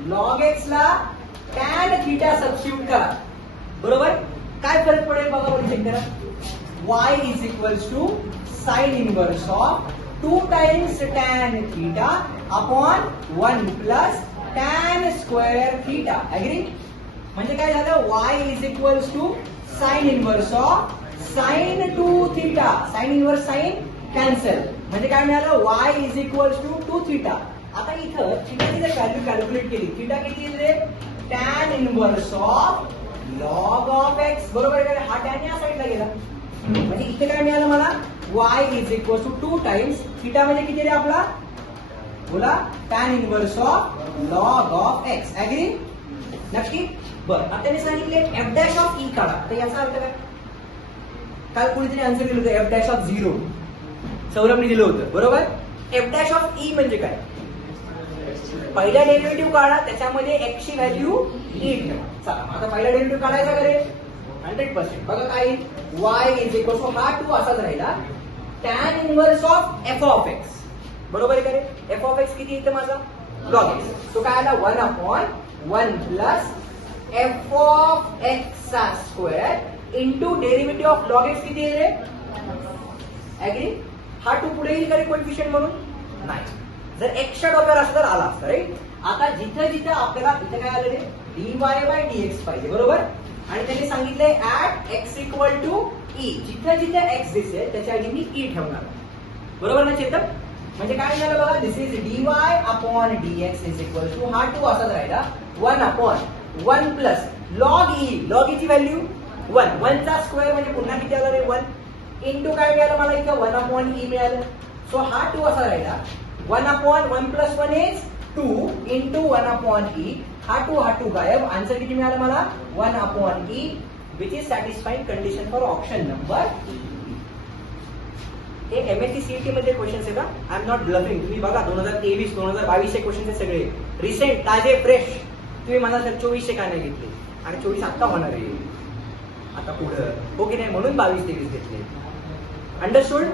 log x ला tan थीटा सबस्टिट्यूट करा बरोबर. काय फरक पडेल बघा बरं चेक करा. y is equals to sine inverse of 2 times tan theta upon 1 plus tan square theta. Agree? म्हणजे काय झालं y is equals to sin inverse of sin 2 theta. sin inverse sin cancel म्हणजे काय मिळालं y is equals to 2 theta. आता इथं थीटाची जर value calculate केली थीटा किती रे tan inverse of log of x बरोबर आहे. हा tan या साईडला गेला म्हणजे इथे काय मिळालं मला y is equals to 2 times theta म्हणजे किती रे आपला बोला tan inverse of log of x. Agree नक्की. बरं आता त्यांनी सांगितले f dash of e काढा तर याचा अर्थ काय काल कुणीतरी आन्सर दिलं होतं f dash of 0 सौरभने दिलं होतं बरोबर. f dash of e म्हणजे काय पहिला डेरिव्हेटिव्ह काढा त्याच्यामध्ये x ची व्हॅल्यू e ठेवा. चला आता पहिला डेरिव्हेटिव्ह काढायचा का रे 100%. बघा काय y इज इक्वल टू हा 2 असाच राहिला tan inverse of f of x बरोबर आहे का रे. f ऑफ x किती येतं माझा log x तो काय आला 1/1 प्लस f ऑफ x चा square into derivative of log x किती आहे रे ऍग्री. हा 2 पुढे येईल का रे कोएफिशियंट म्हणून नाही. जर x च्या डॉलर असतं तर आला असतं राईट. आता जिथं जिथं आपल्याला इथे काय आलं रे dy/dx पाहिजे बरोबर आणि त्यांनी सांगितलंय at x equal to e जिथं जिथं x दिसेल त्याच्या आधी मी e ठेवणार बरोबर ना चेतन. म्हणजे काय झालं बघा this is dy/dx is equal to हा 2 असाच राहिला 1/1 प्लस log e ची व्हॅल्यू 1 चा स्क्वेअर म्हणजे पुन्हा किती आला रे 1 इंटू काय मिळालं मला इथं 1/e मिळालं. सो हा 2 असा राहिला 1/1 प्लस 1 इज 2 इंटू 1/e हा 2 गायब. आन्सर किती मिळालं मला 1/e which is satisfying condition for option number E. हे एमएससी सीईटी मध्ये क्वेश्चन्स आहेत का आय एम नॉट ब्लफिंग. तुम्ही बघा 2023 2022 चे क्वेश्चन सगळे रिसेंट ताजे फ्रेश. तुम्ही म्हणा सर 2400 का नाही घेतले आणि 24 आता होणार आहे आता पुढं हो की नाही म्हणून 22-23 घेतले. अंडरस्टूड.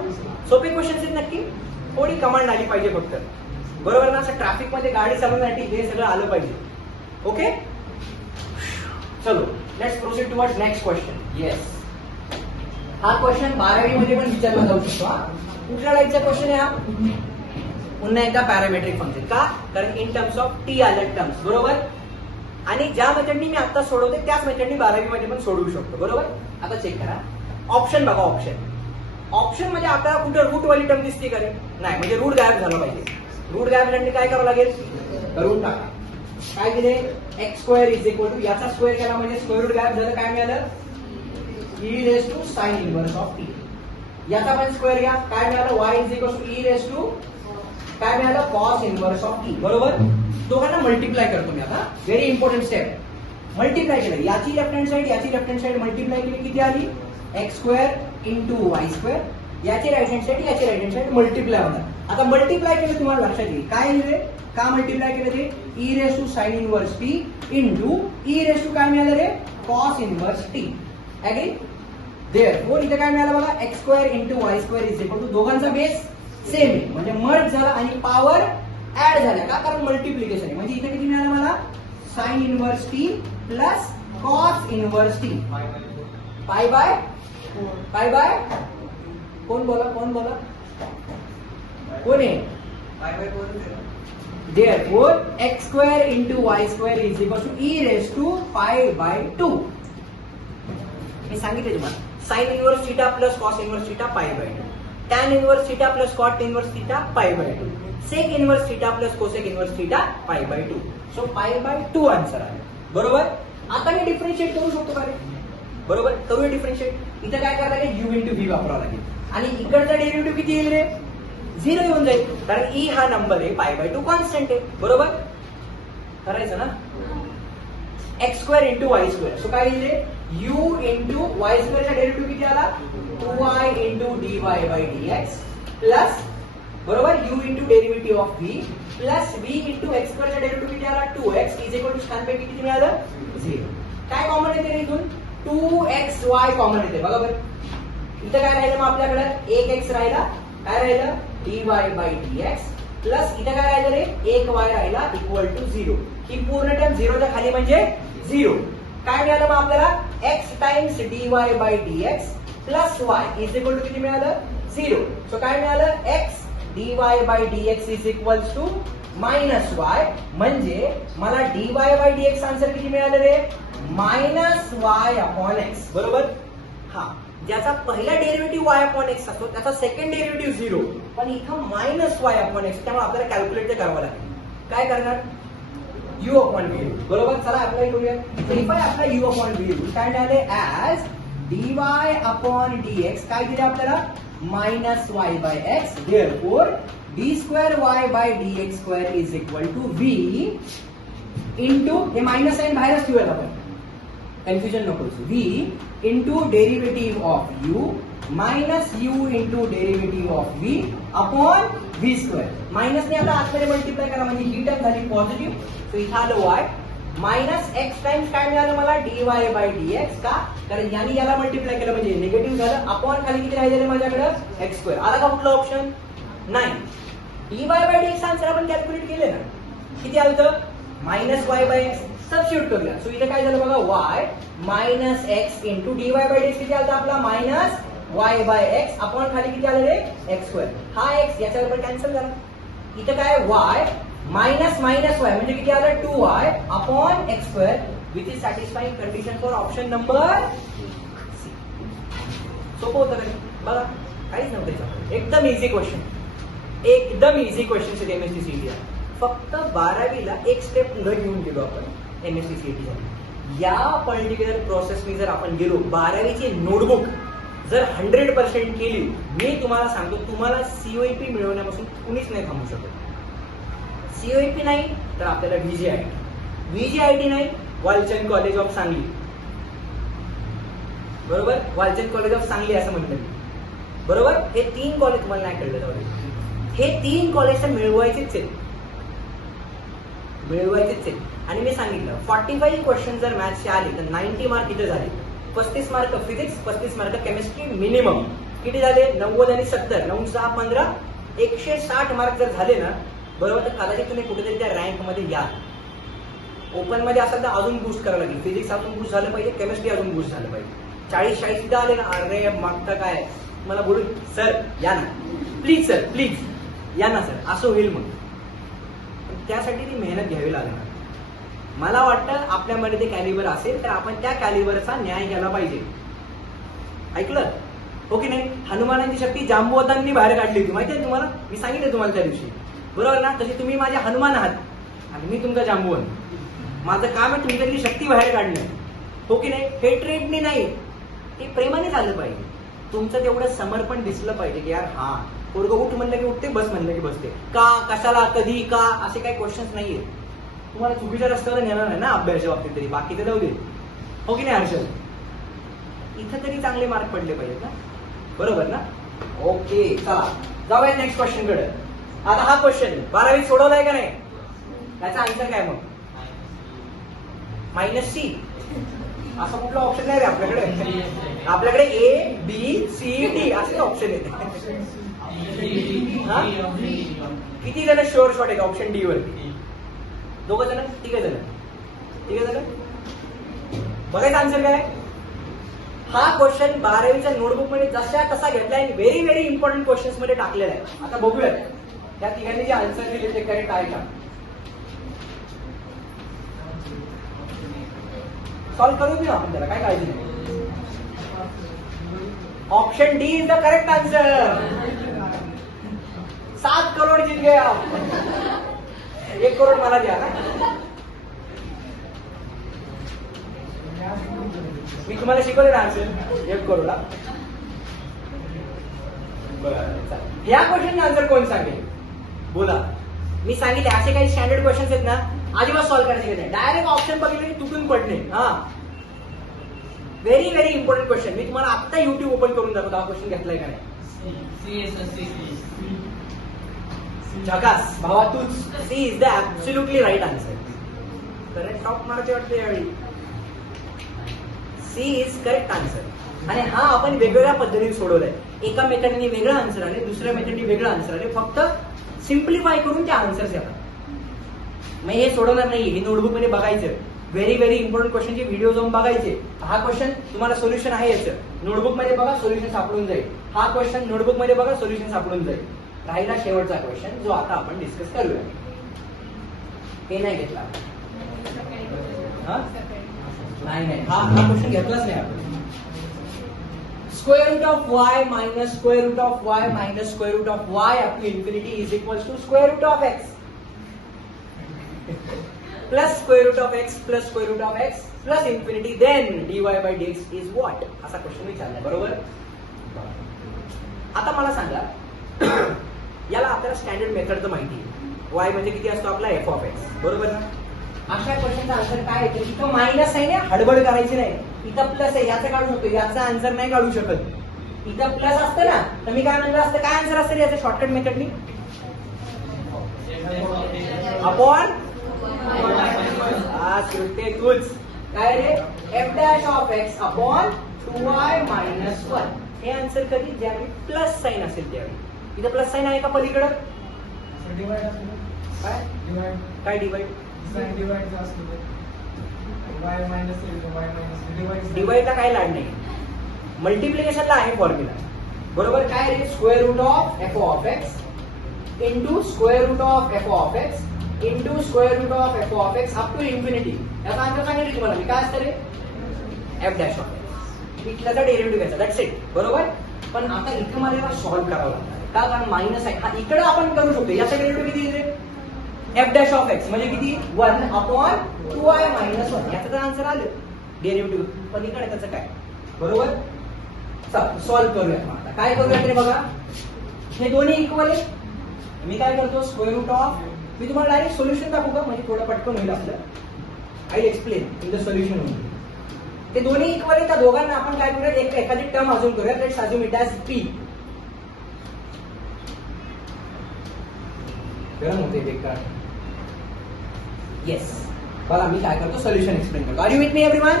सोपे क्वेश्चन्स आहेत नक्की. थोडी कमांड आली पाहिजे फक्त बरोबर ना. असं ट्रॅफिक मध्ये गाडी चालवण्यासाठी हे सगळं आलं पाहिजे. ओके चलो let's proceed towards next question. Yes हा क्वेश्चन 12वी मध्ये पण विचारला जाऊ शकतो. कुठल्या टाईपचा क्वेश्चन आहे हा पुन्हा एकदा पॅरामेट्रिक फंक्शन. का? कारण इन टर्म्स ऑफ टी आलं टर्म्स. बरोबर. आणि ज्या मेथडनी मी आता सोडवते त्याच मेथडनी 12वी मध्ये पण सोडवू शकतो. बरोबर. आता चेक करा ऑप्शन बघा. ऑप्शन मध्ये आपल्याला कुठं रूट वाली टर्म दिसते का रे? नाही. म्हणजे रूट गायब झाला पाहिजे. रूट गायब झाल्याने काय करावं लागेल? रूट टाका. काय दिले? X square is equal to याचा स्क्वेअर केला म्हणजे स्क्वेअर रूट गायब झालं. काय मिळालं? E raise to sine inverse of t. याचा पण स्क्वेअर घ्या. काय मिळालं? Y is equal to e raise to काय मिळालं? Cos inverse of t. बरोबर. दोघांना मल्टिप्लाय करतो मी आता. Very important step. मल्टिप्लाय केलं. याची लेफ्ट हँड साइड याची लेफ्ट हँड साइड मल्टिप्लाय केली किती आली? X square into y square. याची राईट हँड साइड याची राईट हँड साइड मल्टिप्लाय होणार. आता मल्टिप्लाय केलं तुम्हाला लक्षात येईल. काय लिहिले? का मल्टिप्लाय केलं ते? E raise to sine inverse t into e raise to काय मिळालं रे? Cos inverse t. Agree? Therefore इथे काय मिळालं बघा? X square into y square is equal to दोघांचा बेस सेम आहे म्हणजे मर्ज झाला आणि पॉवर ऍड झाल्या. का? कारण मल्टिप्लिकेशन आहे. म्हणजे इथे किती मिळालं मला? Sign inverse T plus cos inverse T pi by कोण बोला कोण आहे? Therefore, x square into y square is equal to e raised to pi by 2. मी सांगितले तुम्हाला sine inverse theta plus cos inverse theta pi by 2, tan inverse theta plus cot inverse theta pi by 2, sec inverse theta plus cosec inverse theta pi by 2. So pi by 2 answer आहे. बरोबर. आता मी differentiate करू शकतो का रे? बरोबर. करूया differentiate. इथं काय करायला लागेल? u इंटू व्ही वापरावं लागेल आणि इकडचा डेरिव्हेटिव्ह किती येईल रे? 0 येऊन जाईल. कारण ई हा नंबर आहे पाय बाय 2 कॉन्स्टंट आहे. बरोबर. करायचं ना. X square into y square. So काय येईल? यू इंटू वाय स्क्वेअरचा डेरिव्हेटिव्ह किती आला? 2y into dy by dx plus बरोबर u into derivative of v plus v into x स्क्वेअरचा डेरिव्हेटिव्ह किती आला? 2x इज इक्वल टू छानपैकी किती मिळालं? 0. काय कॉमन येते रे इथून? 2xy कॉमन येते. बघा बरं. इथं काय राहिलं मग आपल्याकडे? 1x राहिला. काय राहिलं? dy बाय dx प्लस इथं काय राहिलं रे? 1y राहिला इक्वल टू 0. ही पूर्ण टर्म 0च्या खाली म्हणजे 0. काय मिळालं मग आपल्याला? x times dy by dx plus y is equal to किती मिळालं? 0. सो काय मिळालं? x dy by dx is equal to minus y म्हणजे मला dy बाय dx आन्सर किती मिळालं रे? Minus y upon x. बरोबर. हा ज्याचा पहिला डेरिव्हेटिव्ह y अपॉन x असतो त्याचा सेकंड डेरिव्हेटिव्ह 0 पण इथं मायनस y अपॉन x त्यामुळे आपल्याला कॅल्क्युलेट करावं लागेल. काय करणार? u upon v. बरोबर. चला अप्लाय करूया. व्हेरीफाय आपला u अपॉन v काय मिळाले? ऍज dy अपॉन dx काय दिले आपल्याला? Minus y by x. Therefore d square y by dx square is equal to v into हे मायनस साइन बाहेरच ठेवूया आपण कन्फ्युजन नको. v into derivative of u minus u into derivative of v upon v square. मायनसने आता आतमध्ये multiply करा म्हणजे ही टर्म झाली पॉझिटिव्ह. तो इथं आलं y मायनस x टाइम्स काय मिळालं मला? dy by dx. का? कारण याने याला मल्टिप्लाय केलं म्हणजे निगेटिव्ह झालं. अपॉन खाली किती राहिलेलं माझ्याकडे? x square. आला का कुठला ऑप्शन? नाही. dy बाय dx आन्सर आपण कॅल्क्युलेट केले ना. किती आलं? Minus y by x. Substitute करूया. सो इथे काय झालं बघा? y minus x into dy by dx किती आलं आपला? Minus y by x upon खाली किती आलं रे? x square. हा x याच्यावर कॅन्सल झाला. इथे काय? y मायनस मायनस y म्हणजे किती आलं? 2y upon x square which is satisfying condition for option number C. सोपं होतं का? बघा काहीच नव्हतं. एकदम इझी क्वेश्चन. एकदम इझी क्वेश्चन एमएससी सीईटी. फक्त 12वीला एक स्टेप पुढे घेऊन गेलो आपण एमएससी सीईटी. या पर्टिक्युलर प्रोसेसनी जर आपण गेलो 12वीची नोटबुक जर 100% केली मी तुम्हाला सांगतो तुम्हाला सीओईपी मिळवण्यापासून कुणीच नाही थांबू शकत. सीओईपी नाही तर आपल्याला व्हीजीआयटी नाही वालचंद कॉलेज ऑफ सांगली. बरोबर. वालचंद कॉलेज ऑफ सांगली असं म्हटलं मी. बरोबर. हे 3 कॉलेज तुम्हाला नाही कळलं जाऊ. हे 3 कॉलेज मिळवायचेच आहेत. आणि मी सांगितलं 45 क्वेश्चन जर मॅथ्सचे आले तर 90 मार्क इथे झाले. 35 mark physics 35 mark chemistry minimum. किती झाले? 90 आणि 70 9 6 15 160 मार्क जर झाले ना बरोबर तर कदाचित तुम्ही कुठेतरी त्या रँक मध्ये या. ओपन मध्ये असाल तर अजून बूस्ट करावं लागेल. फिजिक्स अजून बूस्ट झालं पाहिजे केमिस्ट्री अजून बूस्ट झालं पाहिजे. 40-40 सुद्धा आले ना अरे मागता काय मला बोलून सर या ना प्लीज सर प्लीज या ना सर, असं होईल मग. त्यासाठी ती मेहनत घ्यावी लागणार. मला वाटतं आपल्यामध्ये ते कॅलिबर असेल तर आपण त्या कॅलिबरचा न्याय केला पाहिजे. ऐकलं हो की नाही? हनुमानाची शक्ती जांबुवतांनी बाहेर काढली होती, माहिती आहे तुम्हाला? मी सांगितलं तुम्हाला त्या दिवशी, बरोबर ना? तशी तुम्ही माझे हनुमान आहात आणि मी तुमचा जांबुवन. माझं काम आहे तुमच्यातली शक्ती बाहेर काढणं, हो की नाही? हेट्रेडने नाही, ते प्रेमाने झालं पाहिजे. तुमचं तेवढं समर्पण दिसलं पाहिजे की यार हा पोरगं उठ म्हणलं की उठते, बस म्हणलं की बसते. का, कशाला, कधी, का, असे काही क्वेश्चन्स नाहीये. तुम्हाला चुकीच्या रस्त्यावर नेणार आहे ना अभ्यासाच्या बाबतीत तरी, बाकी तर जाऊ दे, हो की नाही हर्षल? इथं तरी चांगले मार्क पडले पाहिजेत ना, बरोबर ना? ओके, चला जाऊया नेक्स्ट क्वेश्चन कडे. आता हा क्वेश्चन 12वी सोडवलाय का नाही? त्याचा आन्सर काय मग? -C. असं कुठलं ऑप्शन नाही रे आपल्याकडे. आपल्याकडे A, B, C, D असे ऑप्शन येते. किती जण शुअर शॉट आहेत ऑप्शन डी वरती? 2 जण, 3 जण, 3 जण. बघायचा आन्सर काय? हा क्वेश्चन 12वीच्या नोटबुक मध्ये जशा तसा घेतलाय, व्हेरी व्हेरी इम्पॉर्टंट क्वेश्चन्स मध्ये टाकलेला आहे. आता बघूयात त्या तिघांनी जे आन्सर दिले ते करेक्ट आहे का. सॉल्व्ह करू दे आपण त्याला, काय काळजी नाही. Option D is the correct answer. 7 crore जीत गया. 1 करोड मला द्या ना. मी तुम्हाला शिकवले ना आन्सर 1 करोडला. बरं, या क्वेश्चनचा आन्सर कोण सांगेल? बोला. मी सांगितले असे काही स्टँडर्ड क्वेश्चन्स आहेत ना, अजिबात सॉल्व्ह करायचे नाही. डायरेक्ट ऑप्शन बघितले की तुटून पडणे. हा, व्हेरी व्हेरी इम्पॉर्टंट क्वेश्चन. मी तुम्हाला आता युट्यूब ओपन करून दाखवतो हा क्वेश्चन घेतलाय का नाही. झकास भावा, तूच. C is the absolutely right answer. Correct top मारते वाटते यावेळी. C is correct answer. आणि हा आपण वेगवेगळ्या पद्धतीने सोडवलाय. एका मेथडने वेगळं आन्सर आले, दुसऱ्या मेथडने वेगळं आन्सर आले. फक्त सिम्प्लिफाय करून त्या आन्सर्स येतात. मग हे सोडवणार नाही, हे नोटबुक मध्ये बघायचं. व्हेरी व्हेरी इम्पॉर्टंट क्वेश्चनचे व्हिडिओ जाऊन बघायचे. हा क्वेश्चन तुम्हाला सोल्युशन आहे याचं, नोटबुक मध्ये बघा सोल्युशन सापडून जाईल. हा क्वेश्चन नोटबुक मध्ये बघा सोल्युशन सापडून जाईल. राहिला शेवटचा क्वेश्चन जो आता आपण डिस्कस करूया. हे नाही घेतला नाही, हा क्वेश्चन घेतलाच नाही आपण. Square root of Y minus square root of Y minus square root of y up to infinity is equal to square root of x plus square root of x plus square root of x plus infinity, then dy by dx is what, असा question विचारलाय. बरोबर. आता मला सांगा, याला आपल्याला standard मेथडचं माहिती आहे. वाय म्हणजे किती असतो आपला एफ ऑफ एक्स, बरोबर ना? अशा क्वेश्चनचा आन्सर काय येतो? इथं मायनस आहे ना, हडबड करायची नाही. इथं प्लस आहे, याचं काढू शकतो, याचा आन्सर नाही काढू शकत. इथं प्लस असतं ना, तर मी काय म्हणलं असतं, काय आन्सर असतं याचं शॉर्टकट मेथडनी? अपॉन तूच काय रे, F dash of x upon 2y minus 1. हे आन्सर कधी? ज्यावेळी प्लस साईन असेल त्यावेळी. इथं प्लस साईन आहे का पलीकडं? काय डिवाइड? डिवाइडला काय लाड नाही, मल्टिप्लिकेशनला आहे फॉर्म्युला. बरोबर. काय रे, square root of F of X into square root of F of X into square root of F of X up to infinity. याचा आन्सर सांगितलं तुम्हाला मी. काय असतं रे? F dash of X. इथल्याचा डेरिव्हेटिव्ह घ्यायचा, दॅट्स इट. बरोबर. पण आता इथं मला याला सॉल्व्ह करावं लागणार का, कारण मायनस आहे. हा इकडे आपण करू शकतो. याचा डेरिव्हेटिव्ह किती येते? एफ डॅश ऑफ एक्स म्हणजे किती? 1 अपॉन 2y मायनस 1. याचं तर आन्सर आलं डेरिव्हेटिव्ह. पण इकडे त्याचं काय? बरोबर. चला सॉल्व्ह करूया. आता काय करूया तरी बघा, हे दोन्ही इक्वल आहे. मी काय करतो, स्क्वेअर रूट ऑफ, मी तुम्हाला डायरेक्ट सोल्युशन दाखवू का, म्हणजे थोडं पटकन होईल आपलं. I will explain in the solution होईल. ते दोन्ही इक्वल आहे, त्या दोघांना आपण काय करूया, एखादी टर्म अजून करूया. Let's assume it as p. गरम होते बेकार. येस, बघा मी काय करतो, सोल्युशन एक्सप्लेन करतो. Are you with me everyone?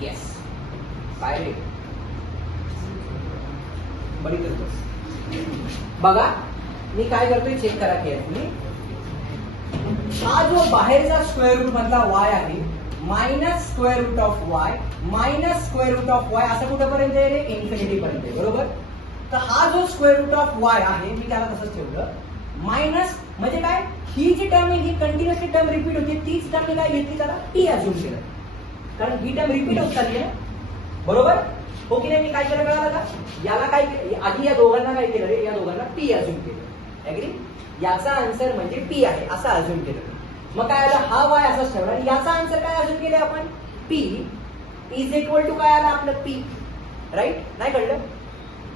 Yes. काय रे बरी करतो. बघा मी काय करतोय, चेक करा केअरफुली. हा जो बाहेरचा स्क्वेअर रूट मधला वाय आहे, minus square root of Y minus square root of y, असं कुठेपर्यंत आहे रे? इन्फिनिटी पर्यंत. बरोबर. तर हा जो स्क्वेअर रूट ऑफ वाय आहे मी त्याला तसंच ठेवलं, मायनस म्हणजे काय, ही जी टर्म आहे ही कंटिन्युअसली टर्म रिपीट होते, तीच टर्म काय घेतली त्याला टी अज्युम केलं, कारण ही टर्म रिपीट होत चालली आहे, बरोबर हो की नाही. मी काय केलं कळालं का, याला काय आधी या दोघांना काय केलं रे, या दोघांना पी अज्युम केलं, ऍग्री. याचा आन्सर म्हणजे पी आहे असं अज्युम केलं. मग काय आलं, हा वाय असाच ठेवला, याचा आन्सर काय अज्युम केलं आपण, पी इज इक्वल टू काय आला आपलं पी, राईट. नाही कळलं,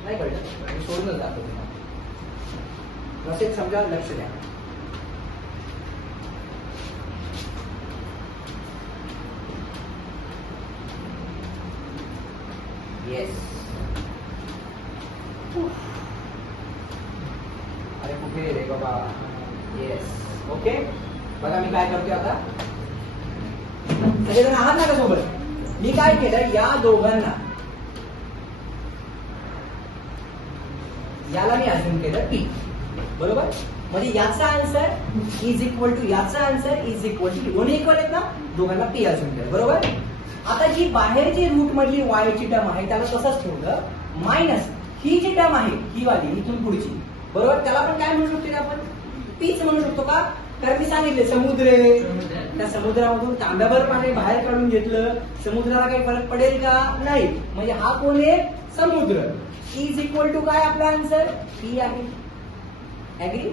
नाही कळलं सोडूनच जातो तुम्हाला, नसेल समजा लक्ष द्या. येस, अरे कुठे रे बाबा, येस ओके. बघा मी काय करतोय आता, सगळेजण आहात ना का सोबत. मी काय केलं, या दोघांना याला मी अज्युम केलं पी, बरोबर. म्हणजे याचा आन्सर इज इक्वल टू याचा आन्सर इज इक्वल टू दोन्ही इक्वल आहेत ना, दोघांना पी अज्युम केलं, बरोबर. आता जी बाहेरची रूट मधली वायची टर्म आहे त्याला तसंच ठेवलं, मायनस ही जी टर्म आहे ही वाली इथून पुढची, बरोबर. त्याला पण काय म्हणू शकतो आपण, पीच म्हणू शकतो का, कारण मी सांगितले समुद्र आहे, त्या समुद्रामधून तांब्याभर पाणी बाहेर काढून घेतलं, समुद्राला काही फरक पडेल का, नाही. म्हणजे हा कोण आहे, समुद्र. इज इक्वल टू काय आपला आन्सर पी आहे, ऍग्री.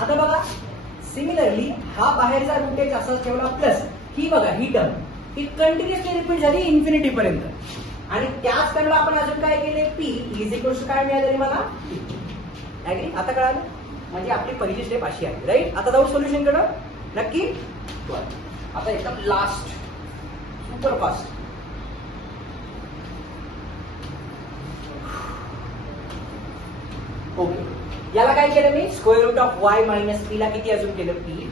आता बघा सिमिलरली हा बाहेरचा रूट एक असाच ठेवला, प्लस ही बघा ही टर्म ही कंटिन्युअसली रिपीट झाली इन्फिनिटी पर्यंत, आणि त्याच टर्मला आपण अजून काय केले, पी इज इक्वल टू काय मिळालं मला, ऍग्री. आता कळालं, म्हणजे आपली पहिली स्टेप अशी आहे, राईट. आता जाऊ सोल्युशन कडे, नक्की. आता एकदम लास्ट सुपर फास्ट. ओके, याला काय केलं मी, square root of Y minus P ला किती अजून केलं, पी.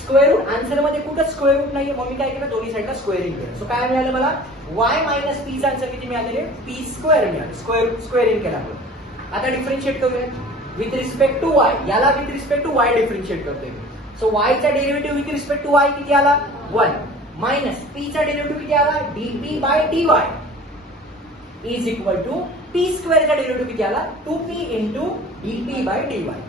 स्क्वेअर रूट आन्सर मध्ये कुठं स्क्वेअर रूट नाहीये, मग मी काय केलं, दोन्ही साईडला स्क्वेअरिंग केलं. सो काय मिळालं मला, वाय मायनस पी चा आन्सर किती मिळाले, पी स्क्वेअर मिळालं, स्क्वेअरिंग केला. आता डिफरन्शिएट करूया विथ रिस्पेक्ट टू वाय, याला with respect to y differentiate करतोय. सो वाय चा derivative with respect to y किती आला, 1, मायनस पी चा डेरिव्हेटिव्ह किती आला, dp by D y is equal to p square चा डेरिव्हेटिव्ह किती आला, 2p into dp by D y.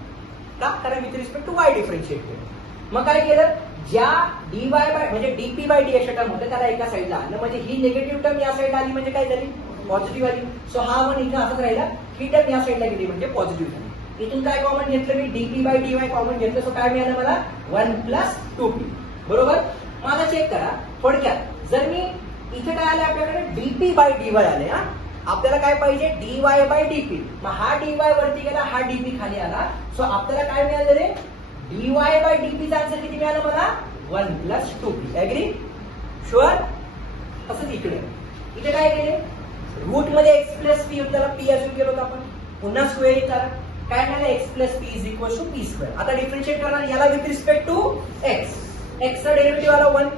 का, कारण with respect to y differentiate केलं. मग काय केलं, ज्या dy बाय म्हणजे dp by d x term होते त्याला एका साईडला आणलं, म्हणजे ही निगेटिव्ह टर्म या साईडला आली म्हणजे काय झाली, पॉझिटिव्ह आली. सो हा वन इथं असंच राहिला, ही टर्म या साईडला गेली म्हणजे पॉझिटिव्ह झाली. इथून काय कॉमन घेतलं मी, DP by D Y common घेतलं, सो काय मिळालं मला 1 प्लस 2p, बरोबर. मला चेक करा थोडक्यात, जर मी इथे काय आले आपल्याकडे डीपी बाय डी वाय आले, हा आपल्याला काय पाहिजे, dy बाय डीपी. मग हा dy वरती गेला, हा डीपी खाली आला, सो आपल्याला काय मिळालं रे, dy बाय डीपीचा आन्सर किती मिळालं मला, 1 प्लस 2p, ऍग्री, शुअर. तसंच इथे काय केले, रूट मध्ये एक्स प्लस पी त्याला पी अजून केलं होतं आपण, पुन्हा स्क्वेअरिंग करा, काय मिळालं, x plus p is equal to p square. आता डिफरन्शिएट करणार याला विथ रिस्पेक्ट टू एक्स, एक्सचा डेरिव्हेटिव्ह आला 1,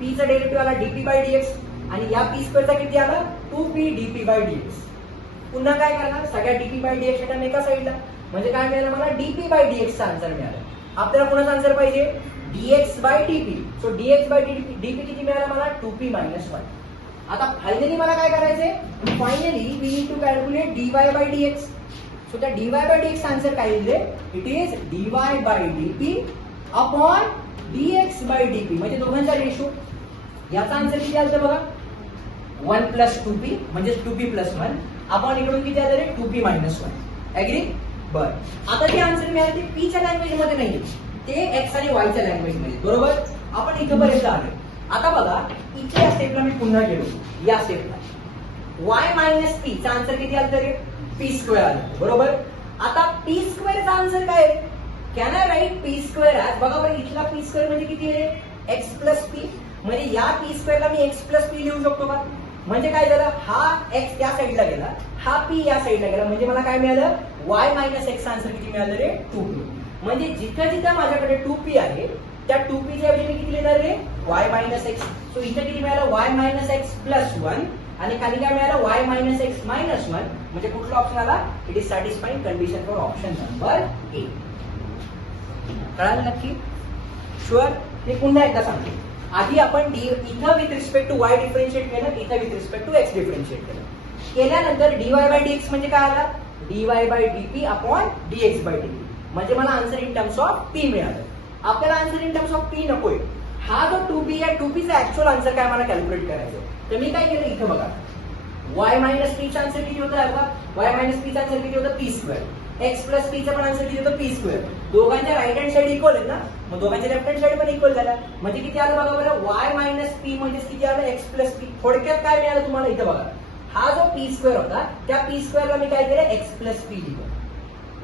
पी चा डेरिव्हेटिव्ह आला डीपी बाय डीएक्स, आणि या पी स्क्वेअरचा किती आला, 2p डीपी बाय डीएक्स. पुन्हा काय करणार, सगळ्या डीपी बाय डीएक्स टर्म एका साईडला, म्हणजे काय मिळालं मला, डीपी बाय डीएक्सचा आन्सर मिळाला. आपल्याला कोणाचा आन्सर पाहिजे, dx by dp. So dx by dp किती मिळाला मला, 2p मायनस 1. आता फायनली मला काय करायचंय, finally we need to calculate dy by dx. So त्या dy बाय dx आन्सर काय येईल, it is dy by dp upon dx by dp, म्हणजे दोघांचा रेशो. याचा आन्सर किती आलं बघा, 1 प्लस 2p म्हणजे 2p प्लस 1 अपॉन इकडून किती आलं रे, 2p मायनस 1, ऍग्री. बर, आता जे आन्सर मिळाले ते पी च्या लँग्वेज मध्ये नाही, ते एक्स आणि वाय च्या लँग्वेज मध्ये, बरोबर. आपण इथपर्यंत आलो. आता बघा इथे या स्टेपला मी पुन्हा गेलो, या स्टेपला वाय मायनस पी चा आन्सर किती आलं रे, पी स्क्वेअर आलं, बरोबर. आता पी स्क्वेअरचा आन्सर काय, can I write p square as, बघा बरं इथला पी स्क्वेअर म्हणजे किती आहे, एक्स प्लस पी, म्हणजे या पी स्क्वेअरला मी एक्स प्लस पी लिहू शकतो का. म्हणजे काय झालं, हा एक्स त्या साईडला गेला, हा पी या साईडला गेला, म्हणजे मला काय मिळालं, वाय मायनस एक्स आन्सर किती मिळालं रे, 2p. म्हणजे जिथं जिथं माझ्याकडे 2p आहे त्या 2p च्या ऐवजी मी किती लिहिणार रे, वाय मायनस एक्स. सो इथे किती मिळालं, वाय मायनस एक्स प्लस 1, आणि खाली काय मिळालं, वाय मायनस एक्स मायनस 1. म्हणजे कुठला ऑप्शन आला, it is satisfying condition for option number ए. कळालं नक्की, शुअर. हे पुन्हा एकदा सांगतो, आधी आपण इथं with respect to y differentiate केलं, इथं with respect to x differentiate केलं. केल्यानंतर dy/dx म्हणजे काय आला, dy/dp अपॉन dx/dt, म्हणजे मला answer in terms of p मिळालं. आपल्याला answer in terms of p नकोय. हा जो 2p आहे 2pचा ऍक्च्युअल आन्सर काय मला कॅल्क्युलेट करायचं. तर मी काय केलं इथं बघा, y मायनस p चा आन्सर किती होता बघा, y मायनस p चा आन्सर किती होतं p², x प्लस p चा पण आन्सर किती होतं p². दोघांच्या राईट हँड साइड इक्वल आहेत ना, मग दोघांच्या लेफ्ट हँड साइड पण इक्वल झाला, म्हणजे किती आलं बघा बरं, y मायनस p म्हणजे किती आलं, x प्लस p. थोडक्यात काय मिळालं तुम्हाला इथं बघा, हा जो p² होता त्या p² ला मी काय केलं, x प्लस p लिहिलं.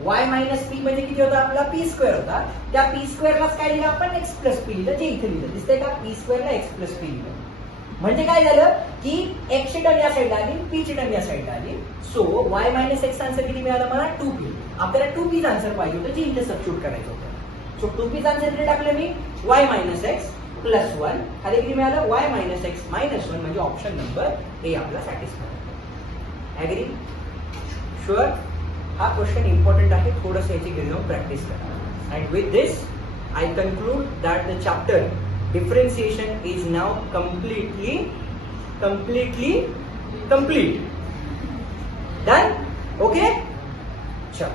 y मायनस p म्हणजे किती होता आपला, p² होता, त्या p² लाच काय लिहिलं आपण, x प्लस p लिहिलं, जे इथे लिहिलं दिसतंय का, p² ला x प्लस p लिहिलं. म्हणजे काय झालं की x ची टर्म या साईडला आली, p ची टर्म या साईडला आली. So y minus x answer किती मिळाला मला, 2p. आपल्याला 2p चा आन्सर पाहिजे होतं, जे इथे सबस्टिट्यूट करायचं होतं. सो 2p चा आन्सर इथे टाकलं मी, y मायनस x प्लस 1, खाली किती मिळालं, y मायनस x मायनस 1, म्हणजे ऑप्शन नंबर ए आपला सॅटिस्फाय. Agree, sure. हा क्वेश्चन इम्पॉर्टंट आहे, थोडंसं याची घरी जाऊन प्रॅक्टिस करा. And with this I conclude that the chapter differentiation is now completely complete. Done? Okay? Sure.